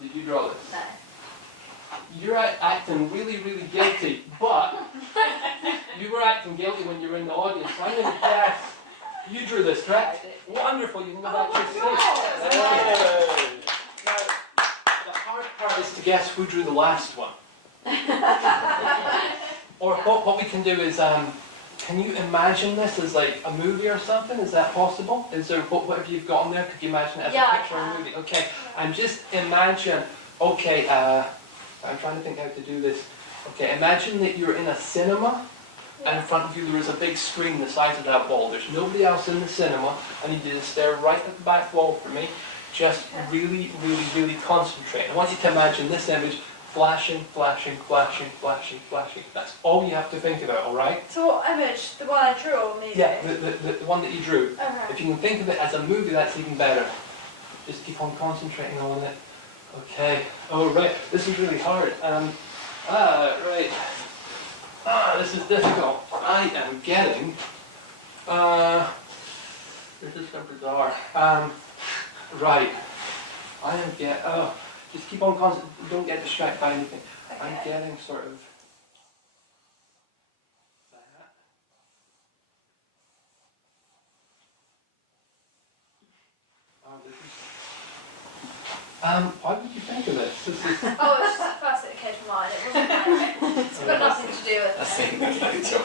Did you draw this? No. You're acting really, really guilty, but you were acting guilty when you were in the audience. So I'm going to guess you drew this, correct? Wonderful, you can go back to your seat. Now, the hard part is to guess who drew the last one. Or what we can do is, can you imagine this as like a movie or something? Is that possible? Is there, what have you got on there? Could you imagine it as Yeah, a I picture or a can. movie? Okay, and just imagine, okay, I'm trying to think how to do this. Okay, imagine that you're in a cinema, and in front of you there is a big screen the size of that wall. There's nobody else in the cinema. I need you to stare right at the back wall for me. Just really, really, really concentrate. I want you to imagine this image flashing, flashing, flashing, flashing, flashing. That's all you have to think about, alright? So what image? The one I drew or me? Yeah, the one that you drew. Okay. If you can think of it as a movie, that's even better. Just keep on concentrating on it. Okay. Oh, right. This is really hard. Right. This is difficult. I am getting... this is so bizarre. Right. I am getting... just keep on concentrating. Don't get distracted by anything. Okay. I'm getting sort of... that. Oh, this is... Why would you think of this? This is... Oh, it's just the first that came to mind. It wasn't It's got nothing to do with it.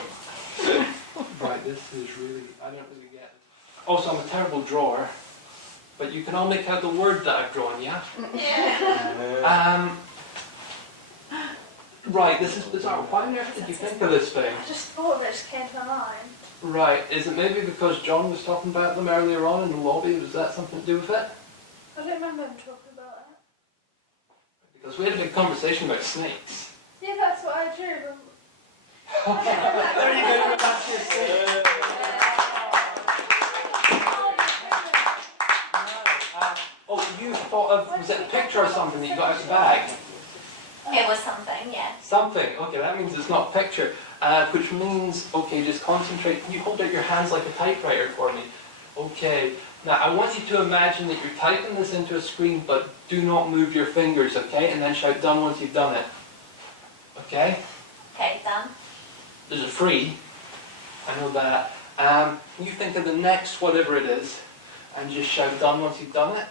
Right, this is really, I don't really get it. Also, I'm a terrible drawer, but you can all make out the word that I've drawn, yeah? Yeah. Right, this is bizarre. Why on earth did you think of this thing? I just thought of it, just came to my mind. Right, is it maybe because John was talking about them earlier on in the lobby? Was that something to do with it? I don't remember him talking about that. Because we had a big conversation about snakes. Yeah, that's what I drew. There you go, that's your snake. Oh, you thought of, was it a picture or something that you got out of the bag? It was something, yeah. Something, okay, that means it's not a picture. Which means, okay, just concentrate. Can you hold out your hands like a typewriter for me? Okay, now I want you to imagine that you're typing this into a screen, but do not move your fingers, okay? And then shout done once you've done it. Okay? Okay, done. There's a free, I know that. You think of the next whatever it is, and just shout done once you've done it.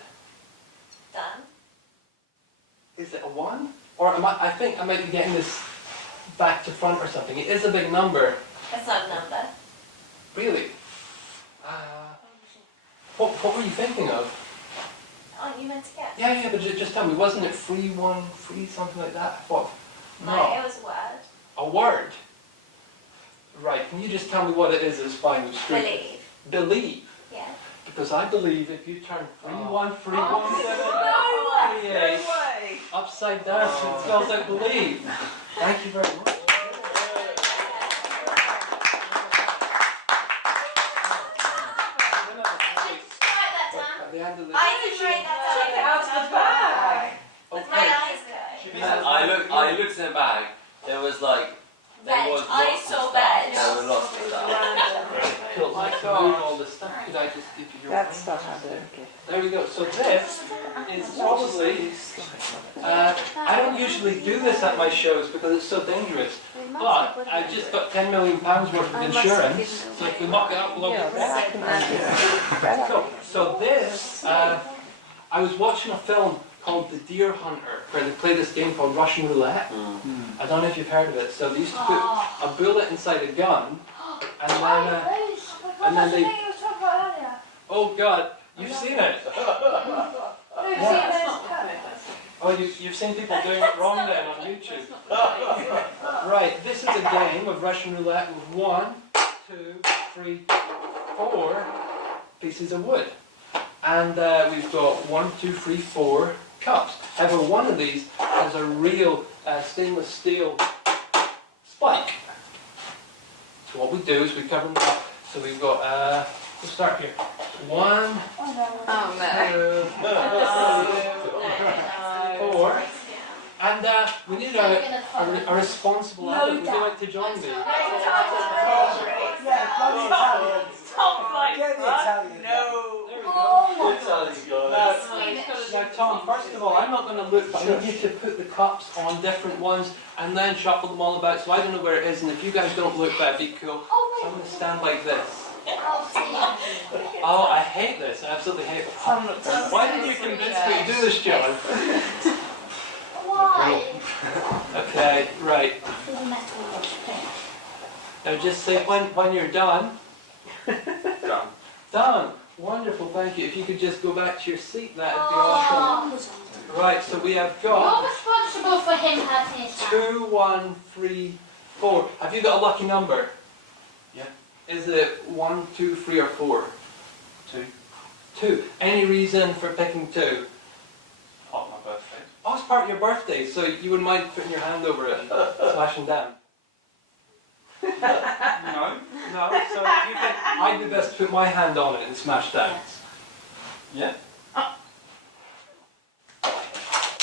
Done. Is it a 1? Or I think I might be getting this back to front or something. It is a big number. That's not a number. Really? What were you thinking of? Aren't you meant to guess? Yeah, but just tell me, wasn't it free 1, free something like that? I thought, No, it was a word. A word? Right, can you just tell me what it is? It's fine. Believe. Believe? Yeah. Because I believe if you turn 3, 1, 3, 1, 7, 3, 8, upside down, it spells out believe. Thank you very much. At the end of the I didn't write that down. Took it out of the bag. With my eyes closed. I looked in the bag. There was like there Veg. was I lots of saw stuff. veg. There were lots of stuff. Cool. I can move all this stuff. Could I just give you your That's not how to give. There we go. So this is probably, I don't usually do this at my shows because it's so dangerous. But I've just got £10 million worth of insurance, so if we muck it up, we'll all get So this, I was watching a film called The Deer Hunter, where they play this game called Russian Roulette. I don't know if you've heard of it. So they used to put a bullet inside a gun, and then they... Oh God, you've seen it? Oh, you've seen people doing it wrong then on YouTube. Right, this is a game of Russian roulette with 1, 2, 3, 4 pieces of wood. And we've got 1, 2, 3, 4 cups. However, one of these has a real stainless steel spike. So what we do is we cover them up. So we've got, we'll start here. 1, 2, 4. And we need a responsible adult. Would you like to join me? Now Tom, first of all, I'm not going to look, but I need you to put the cups on different ones and then shuffle them all about so I don't know where it is, and if you guys don't look, that'd be cool. So I'm going to stand like this. Oh, I hate this. I absolutely hate it. Why did you convince me to do this, John? Why? Okay, right. Now just say when you're done. Done. Done. Wonderful, thank you. If you could just go back to your seat, that'd be awesome. Right, so we have You're got responsible for him having his hand. 2, 1, 3, 4. Have you got a lucky number? Yeah. Is it 1, 2, 3, or 4? 2. 2. Any reason for picking 2? Part of my birthday. Oh, it's part of your birthday, so you wouldn't mind putting your hand over it and smashing down? No. No? So do you think I'd be best to put my hand on it and smash down? Yeah.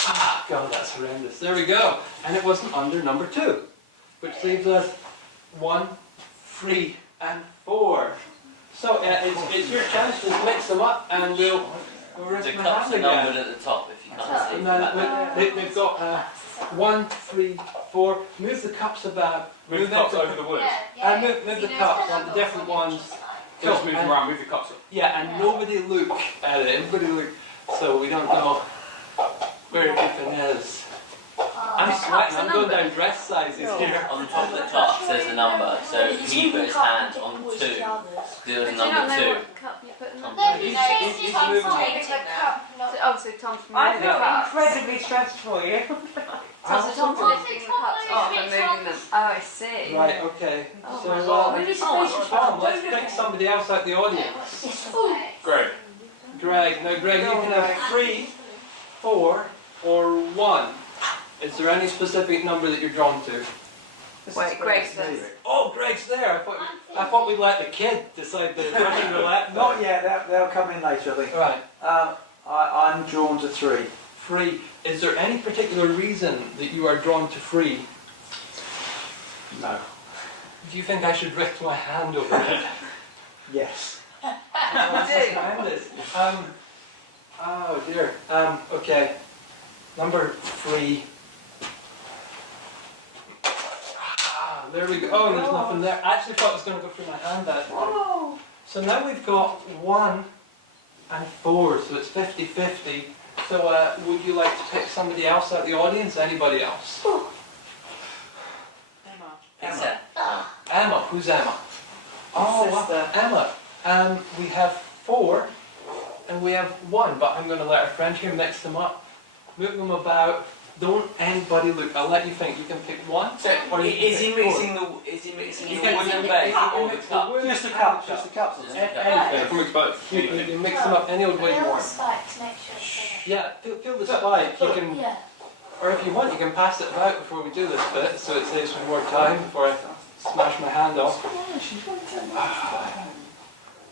Ah, God, that's horrendous. There we go. And it wasn't under number 2, which leaves us 1, 3, and 4. So it's your chance to mix them up, and we'll rest The my cups hand are again. numbered at the top if you can't see. And then we've got 1, 3, 4. Move the cups about. Move the cups over the wood. Move the cups on the different ones. Just move them around, move your cups up. Yeah, and nobody look at it. Everybody look, so we don't know where everything is. I'm The sweating. cup's a I'm going number. down dress sizes here. On the top of the cup says a number, so he put his hand on 2. There was Do you not number know 2. what cup you put in Tom. there? He's He's changing moving. Tom's So, oh, so Tom's from I moving the feel cups. incredibly stressed for you. So Tom's lifting the cups off and moving them. Oh, I see. Right, okay. Oh So, my God. Tom, let's pick somebody else out the audience. Great. Greg. Now, Greg, you can have 3, 4, or 1. Is there any specific number that you're drawn to? Wait, Greg's there. Oh, Greg's there. I thought we'd let the kid decide the Russian roulette. Not yet, they'll come in later, I think. Right. I'm drawn to 3. 3. Is there any particular reason that you are drawn to 3? No. Do you think I should lift my hand over it? Yes. Tremendous. Oh dear. Okay. Number 3. There we go. Oh, there's nothing there. I actually thought it was going to go through my hand that time. So now we've got 1 and 4, so it's 50-50. So would you like to pick somebody else out of the audience? Anybody else? Emma. Emma. Who's Emma? Oh, wow. Emma. We have 4 and we have 1, but I'm going to let our friend here mix them up. Move them about. Don't anybody look. I'll let you think. You can pick 1. So, or you can is he pick 4. mixing the You can wooden mix base the or the cup? Just the cups, just the cups. Anything. Can mix both? You mix them up any old way you want. Spike to make sure it's finished. Yeah, feel the spike. You can, Yeah. or if you want, you can pass it about before we do this bit, so it saves me more time before I smash my hand off.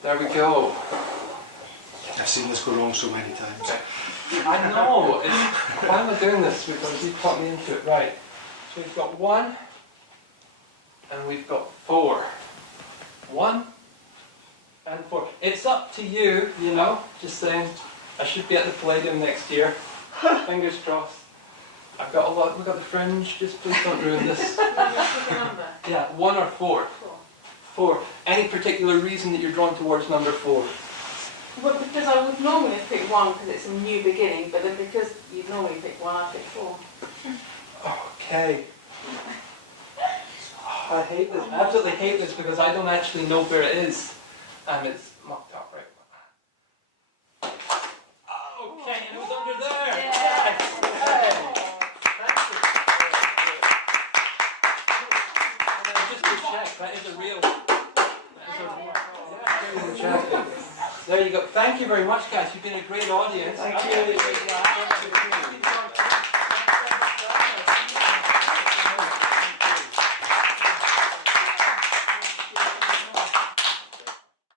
There we go. I've seen this go wrong so many times. I know. Why am I doing this? Because you taught me into it. Right. So we've got 1, and we've got 4. 1 and 4. It's up to you, you know. Just saying. I should be at the Palladium next year. Fingers crossed. I've got a lot. We've got the Fringe. Just please don't ruin this. Yeah, 1 or 4. 4. Any particular reason that you're drawn towards number 4? Well, because I would normally pick 1 because it's a new beginning, but then because you'd normally pick 1, I pick 4. Okay. Oh, I hate this. I absolutely hate this because I don't actually know where it is. And it's marked up right. Okay, and it was under there. Yes. Hey. Thank you. And just to check, that is a real. Yeah, there you go. Thank you very much, guys. You've been a great audience. Thank I'm you. really glad. Thank you.